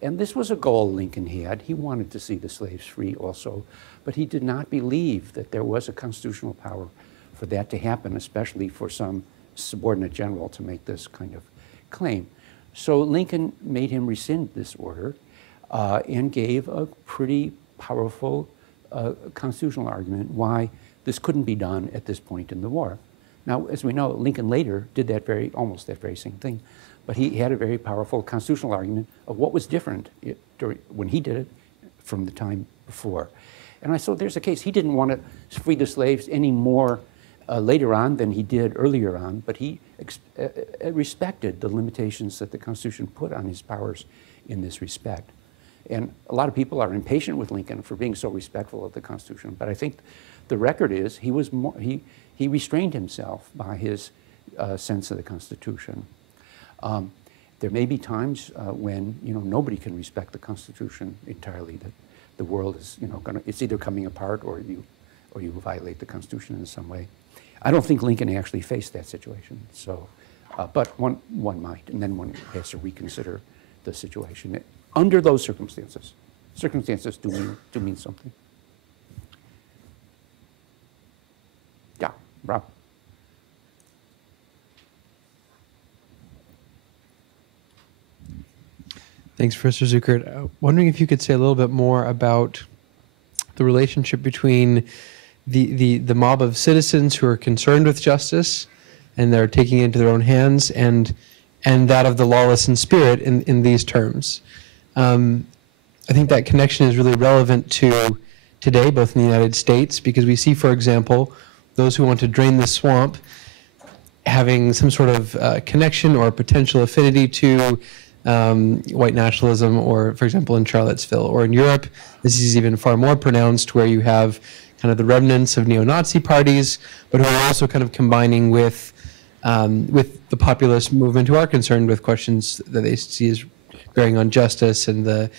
And this was a goal Lincoln had. He wanted to see the slaves free also, but he did not believe that there was a constitutional power for that to happen, especially for some subordinate general to make this kind of claim. So Lincoln made him rescind this order and gave a pretty powerful constitutional argument why this couldn't be done at this point in the war. Now, as we know, Lincoln later did almost that very same thing, but he had a very powerful constitutional argument of what was different when he did it from the time before. And so there's a case. He didn't want to free the slaves any more later on than he did earlier on, but he respected the limitations that the Constitution put on his powers in this respect. And a lot of people are impatient with Lincoln for being so respectful of the Constitution, but I think the record is he restrained himself by his sense of the Constitution. There may be times when nobody can respect the Constitution entirely. That the world is it's either coming apart or you violate the Constitution in some way. I don't think Lincoln actually faced that situation. So, but one might, and then one has to reconsider the situation under those circumstances. Circumstances do mean something. Yeah, Rob. Thanks, Professor Zuckert. Wondering if you could say a little bit more about the relationship between the mob of citizens who are concerned with justice and they're taking it into their own hands, and that of the lawless in spirit in these terms. I think that connection is really relevant to today, both in the United States, because we see, for example, those who want to drain the swamp having some sort of connection or potential affinity to white nationalism, or, for example, in Charlottesville. Or in Europe, this is even far more pronounced, where you have kind of the remnants of neo-Nazi parties, but who are also kind of combining with the populist movement, who are concerned with questions that they see as bearing on justice and the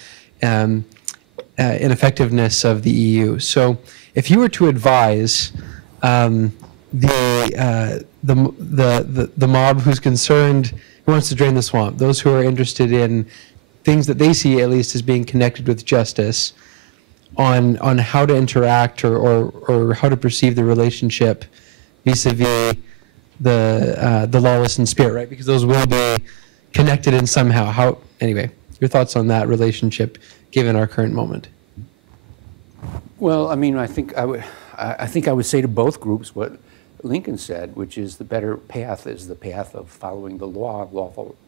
ineffectiveness of the EU. So, if you were to advise the mob who's concerned, who wants to drain the swamp, those who are interested in things that they see at least as being connected with justice, on how to interact or how to perceive the relationship vis-a-vis the lawless in spirit, right? Because those will be connected in somehow. Anyway, your thoughts on that relationship given our current moment? Well, I mean, I think I would say to both groups what Lincoln said, which is the better path is the path of following the law,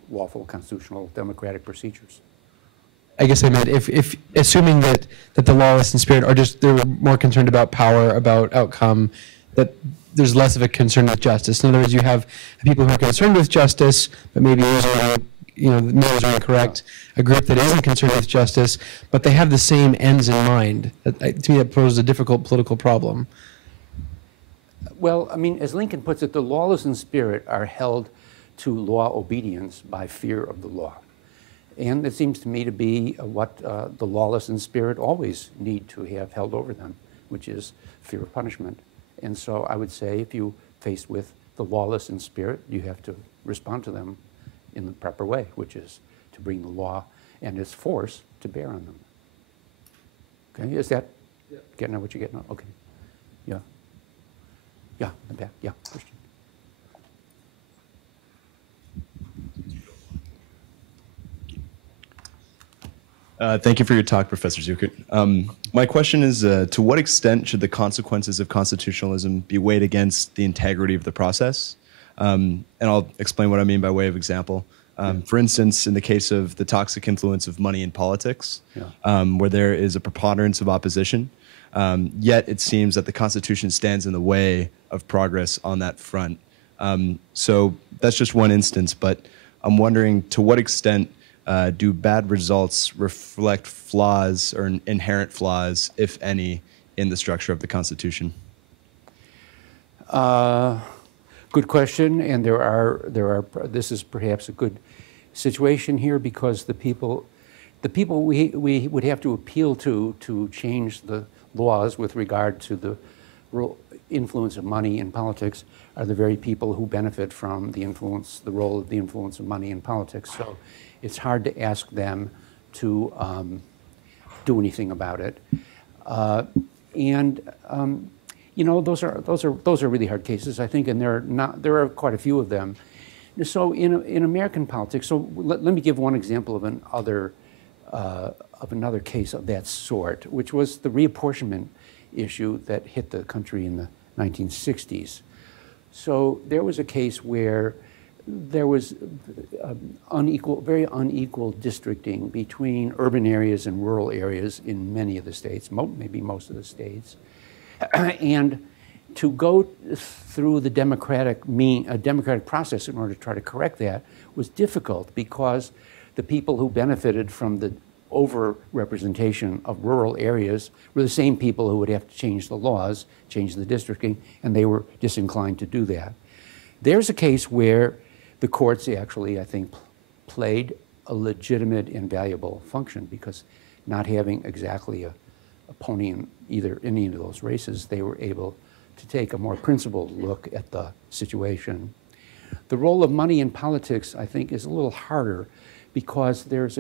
lawful constitutional democratic procedures. I guess I meant if assuming that the lawless in spirit are they're more concerned about power, about outcome, that there's less of a concern with justice. In other words, you have people who are concerned with justice, but maybe the numbers are incorrect. A group that isn't concerned with justice, but they have the same ends in mind. To me, that poses a difficult political problem. Well, I mean, as Lincoln puts it, the lawless in spirit are held to law obedience by fear of the law. And it seems to me to be what the lawless in spirit always need to have held over them, which is fear of punishment. And so I would say if you're faced with the lawless in spirit, you have to respond to them in the proper way, which is to bring the law and its force to bear on them. Okay, is that getting at what you're getting at? Okay, yeah. Yeah, in the back, yeah, Christian. Thank you for your talk, Professor Zuckert. My question is, to what extent should the consequences of constitutionalism be weighed against the integrity of the process? And I'll explain what I mean by way of example. For instance, in the case of the toxic influence of money in politics, where there is a preponderance of opposition, yet it seems that the Constitution stands in the way of progress on that front. So that's just one instance, but I'm wondering to what extent do bad results reflect flaws or inherent flaws, if any, in the structure of the Constitution? Good question, and this is perhaps a good situation here because the people we would have to appeal to change the laws with regard to the influence of money in politics are the very people who benefit from the role of the influence of money in politics. So it's hard to ask them to do anything about it. You know, those are really hard cases, I think, and there are quite a few of them. So in American politics, so let me give one example of another case of that sort, which was the reapportionment issue that hit the country in the 1960s. So there was a case where there was very unequal districting between urban areas and rural areas in many of the states, maybe most of the states. And to go through the democratic process in order to try to correct that was difficult because the people who benefited from the over-representation of rural areas were the same people who would have to change the laws, change the districting, and they were disinclined to do that. There's a case where the courts actually, I think, played a legitimate and valuable function because not having exactly a pony in any of those races, they were able to take a more principled look at the situation. The role of money in politics, I think, is a little harder because there are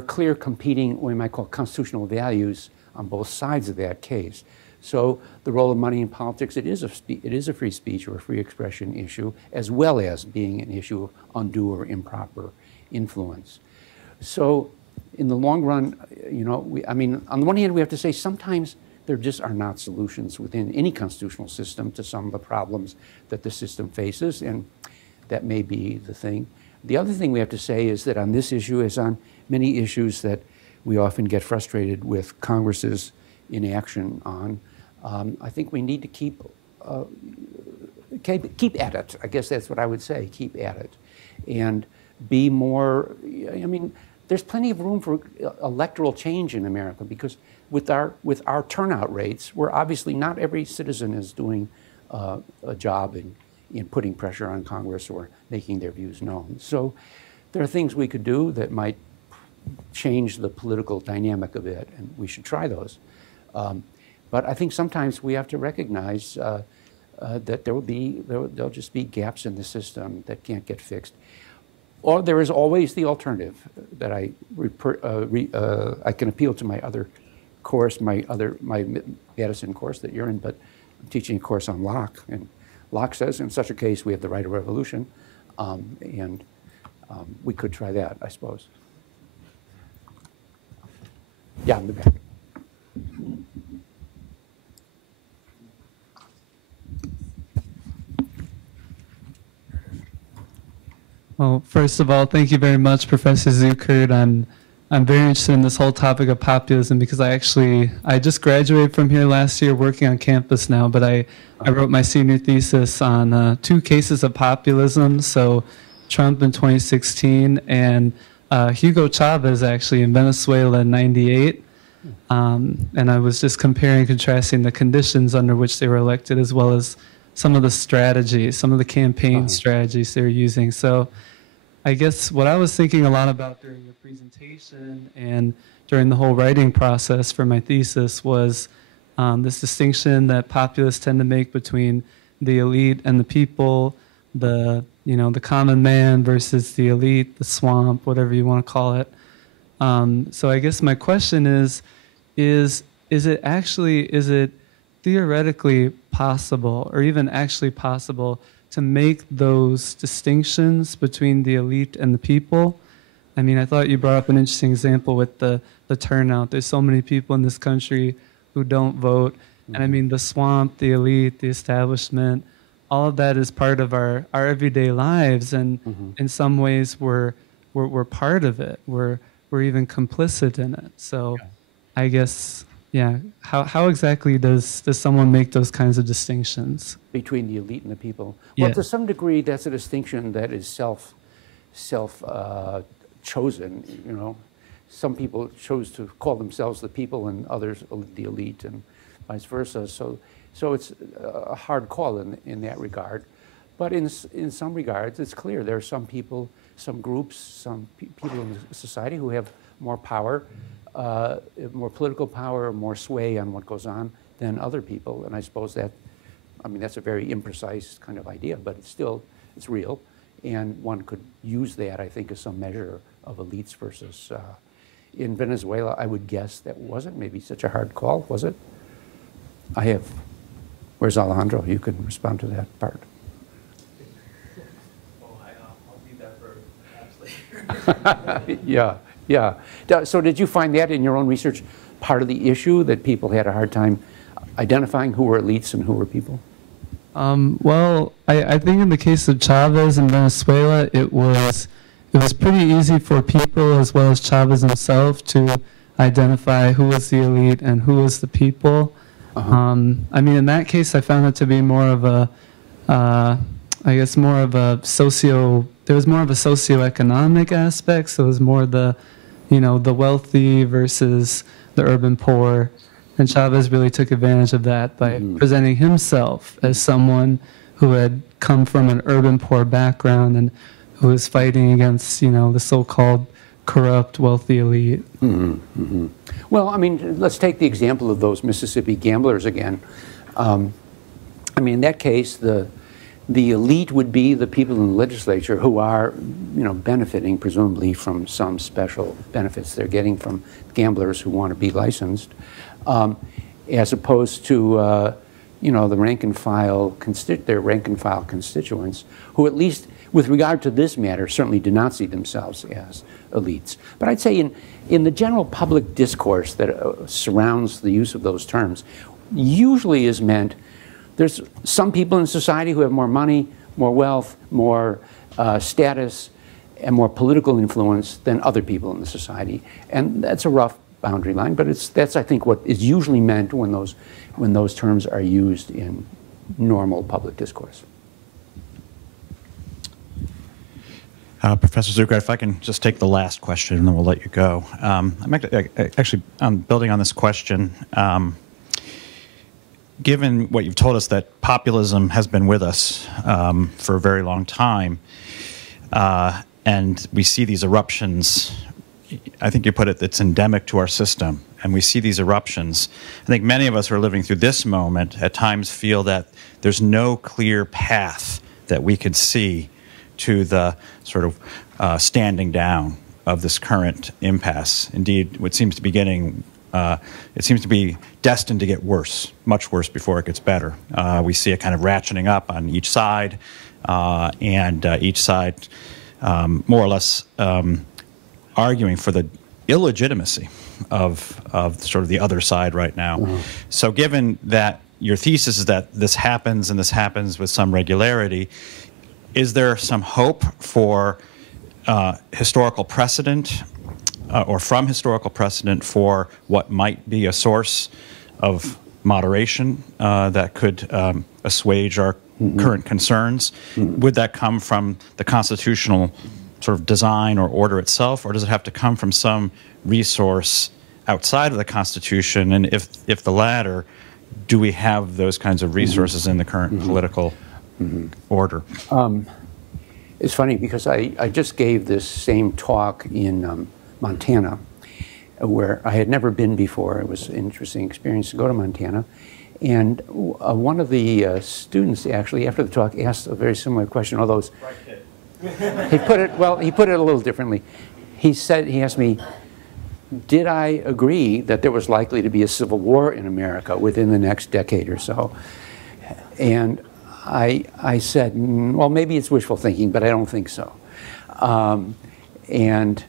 clear competing, what we might call constitutional values on both sides of that case. So the role of money in politics, it is a free speech or a free expression issue, as well as being an issue of undue or improper influence. So in the long run, you know, I mean, on the one hand, we have to say sometimes there just are not solutions within any constitutional system to some of the problems that the system faces, and that may be the thing. The other thing we have to say is that on this issue, as on many issues that we often get frustrated with Congress's inaction on, I think we need to keep at it. I guess that's what I would say, keep at it. And be more, I mean, there's plenty of room for electoral change in America because with our turnout rates, we're obviously not every citizen is doing a job in putting pressure on Congress or making their views known. So there are things we could do that might change the political dynamic of it, and we should try those. But I think sometimes we have to recognize that there'll just be gaps in the system that can't get fixed. Or there is always the alternative that I can appeal to my other course, my Madison course that you're in, but I'm teaching a course on Locke, and Locke says in such a case we have the right of revolution, and we could try that, I suppose. Yeah, in the back. Well, first of all, thank you very much, Professor Zuckert. I'm very interested in this whole topic of populism because I just graduated from here last year working on campus now, but I wrote my senior thesis on 2 cases of populism, so Trump in 2016 and Hugo Chavez actually in Venezuela in 98. And I was just comparing and contrasting the conditions under which they were elected as well as some of the strategies, some of the campaign strategies they were using. So I guess what I was thinking a lot about during your presentation and during the whole writing process for my thesis was this distinction that populists tend to make between the elite and the people, the common man versus the elite, the swamp, whatever you want to call it. So I guess my question is it theoretically possible, or even actually possible, to make those distinctions between the elite and the people? I mean, I thought you brought up an interesting example with the turnout. There's so many people in this country who don't vote. And I mean, the swamp, the elite, the establishment, all of that is part of our everyday lives. And in some ways, we're part of it. We're even complicit in it. So I guess, yeah, how exactly does someone make those kinds of distinctions? Between the elite and the people? Well, Yeah. to some degree, that's a distinction that is chosen, you know. Some people chose to call themselves the people and others the elite, and vice versa. So it's a hard call in that regard. But in some regards, it's clear there are some people, some groups, some people in society who have more power, more political power, more sway on what goes on than other people. And I suppose that, I mean, that's a very imprecise kind of idea, but it's real. And one could use that, I think, as some measure of elites versus, in Venezuela, I would guess that wasn't maybe such a hard call, was it? Where's Alejandro? You can respond to that part. I'll leave that for Yeah. So did you find that in your own research part of the issue, that people had a hard time identifying who were elites and who were people? Well, I think in the case of Chavez in Venezuela, it was pretty easy for people as well as Chavez himself to identify who was the elite and who was the people. I mean, in that case, I found it to be more of a, there was more of a socioeconomic aspect. So it was more the wealthy versus the urban poor. And Chavez really took advantage of that by presenting himself as someone who had come from an urban poor background and who was fighting against, the so-called corrupt, wealthy elite. Well, I mean, let's take the example of those Mississippi gamblers again. I mean, in that case, the elite would be the people in the legislature who are, benefiting presumably from some special benefits they're getting from gamblers who want to be licensed, as opposed to, the rank and file constituents who, at least with regard to this matter, certainly do not see themselves as elites. But I'd say in the general public discourse that surrounds the use of those terms, usually is meant there's some people in society who have more money, more wealth, more status, and more political influence than other people in the society. And that's a rough boundary line, but that's I think what is usually meant when those terms are used in normal public discourse. Professor Zuckert, if I can just take the last question and then we'll let you go. I'm actually building on this question. Given what you've told us that populism has been with us for a very long time, and we see these eruptions, I think you put it, it's endemic to our system, and we see these eruptions. I think many of us who are living through this moment at times feel that there's no clear path that we could see to the sort of standing down of this current impasse. Indeed, what seems to be getting, it seems to be destined to get worse, much worse before it gets better. We see a kind of ratcheting up on each side, and each side more or less arguing for the illegitimacy of sort of the other side right now. So given that your thesis is that this happens and this happens with some regularity, is there some hope for historical precedent or from historical precedent for what might be a source of moderation that could assuage our current concerns? Would that come from the constitutional sort of design or order itself, or does it have to come from some resource outside of the Constitution? And if the latter, do we have those kinds of resources in the current political order? It's funny because I just gave this same talk in Montana, where I had never been before. It was an interesting experience to go to Montana. And one of the students actually, after the talk, asked a very similar question, although he put it a little differently. He asked me, did I agree that there was likely to be a civil war in America within the next decade or so? And I said, well, maybe it's wishful thinking, but I don't think so. And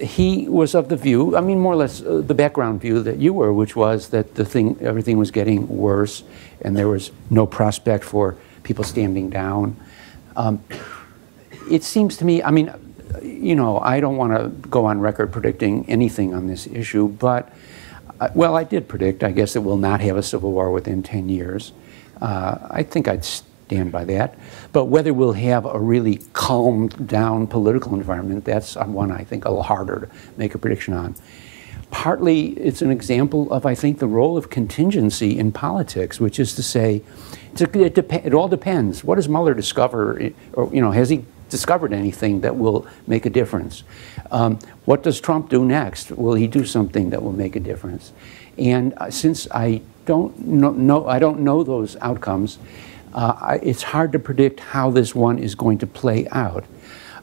he was of the view, I mean, more or less the background view that you were, which was that everything was getting worse, and there was no prospect for people standing down. It seems to me, I mean, you know, I don't want to go on record predicting anything on this issue, but, well, I did predict, I guess, that we'll not have a civil war within 10 years. I think I'd stand by that. But whether we'll have a really calmed down political environment, that's one I think a little harder to make a prediction on. Partly, it's an example of, I think, the role of contingency in politics, which is to say, it all depends. What does Mueller discover, or, you know, has he discovered anything that will make a difference? What does Trump do next? Will he do something that will make a difference? And since I don't know those outcomes, it's hard to predict how this one is going to play out.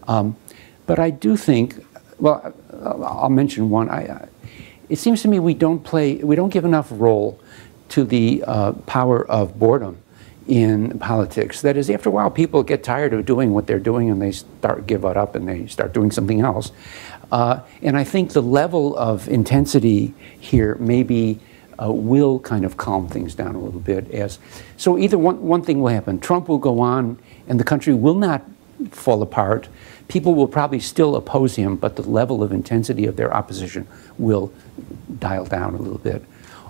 But I do think, well, I'll mention one. It seems to me we don't give enough role to the power of boredom in politics. That is, after a while, people get tired of doing what they're doing and they give it up and they start doing something else. And I think the level of intensity here maybe will kind of calm things down a little bit. So either one thing will happen. Trump will go on and the country will not fall apart. People will probably still oppose him, but the level of intensity of their opposition will dial down a little bit.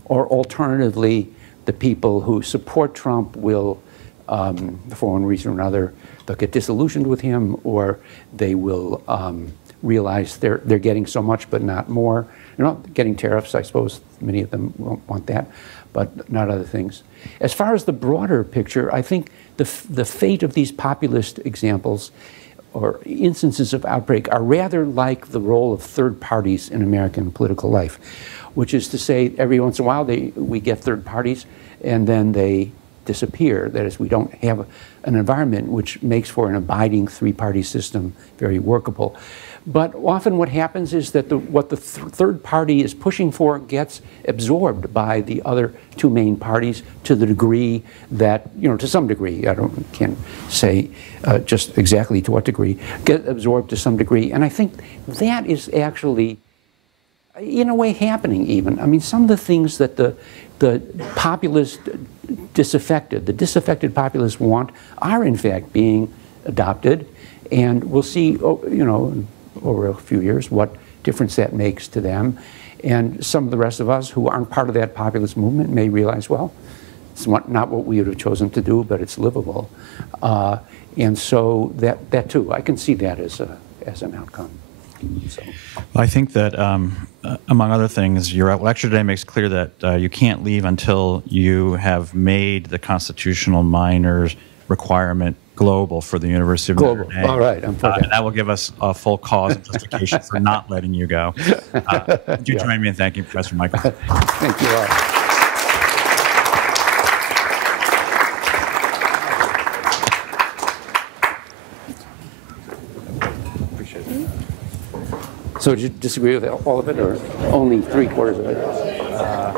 Or alternatively, the people who support Trump will, for one reason or another, they'll get disillusioned with him, or they will realize they're getting so much but not more. You're not getting tariffs, I suppose many of them won't want that, but not other things. As far as the broader picture, I think the fate of these populist examples or instances of outbreak are rather like the role of third parties in American political life, which is to say every once in a while we get third parties and then they disappear. That is, we don't have an environment which makes for an abiding three-party system very workable. But often what happens is that what the third party is pushing for gets absorbed by the other two main parties to the degree that, you know, to some degree, can't say just exactly to what degree, get absorbed to some degree. And I think that is actually, in a way, happening even. I mean, some of the things that the populist disaffected populists want are in fact being adopted. And we'll see, you know, over a few years what difference that makes to them. And some of the rest of us who aren't part of that populist movement may realize, well, it's not what we would have chosen to do, but it's livable. And so that too, I can see that as an outcome. So. Well, I think that, among other things, your lecture today makes clear that you can't leave until you have made the constitutional minors requirement global for the University of Notre Dame. All right, I'm for that. And that will give us a full cause and justification for not letting you go. Would you join me in thanking Professor Michael? Thank you all. Appreciate it. So did you disagree with all of it, or only 3/4 of it?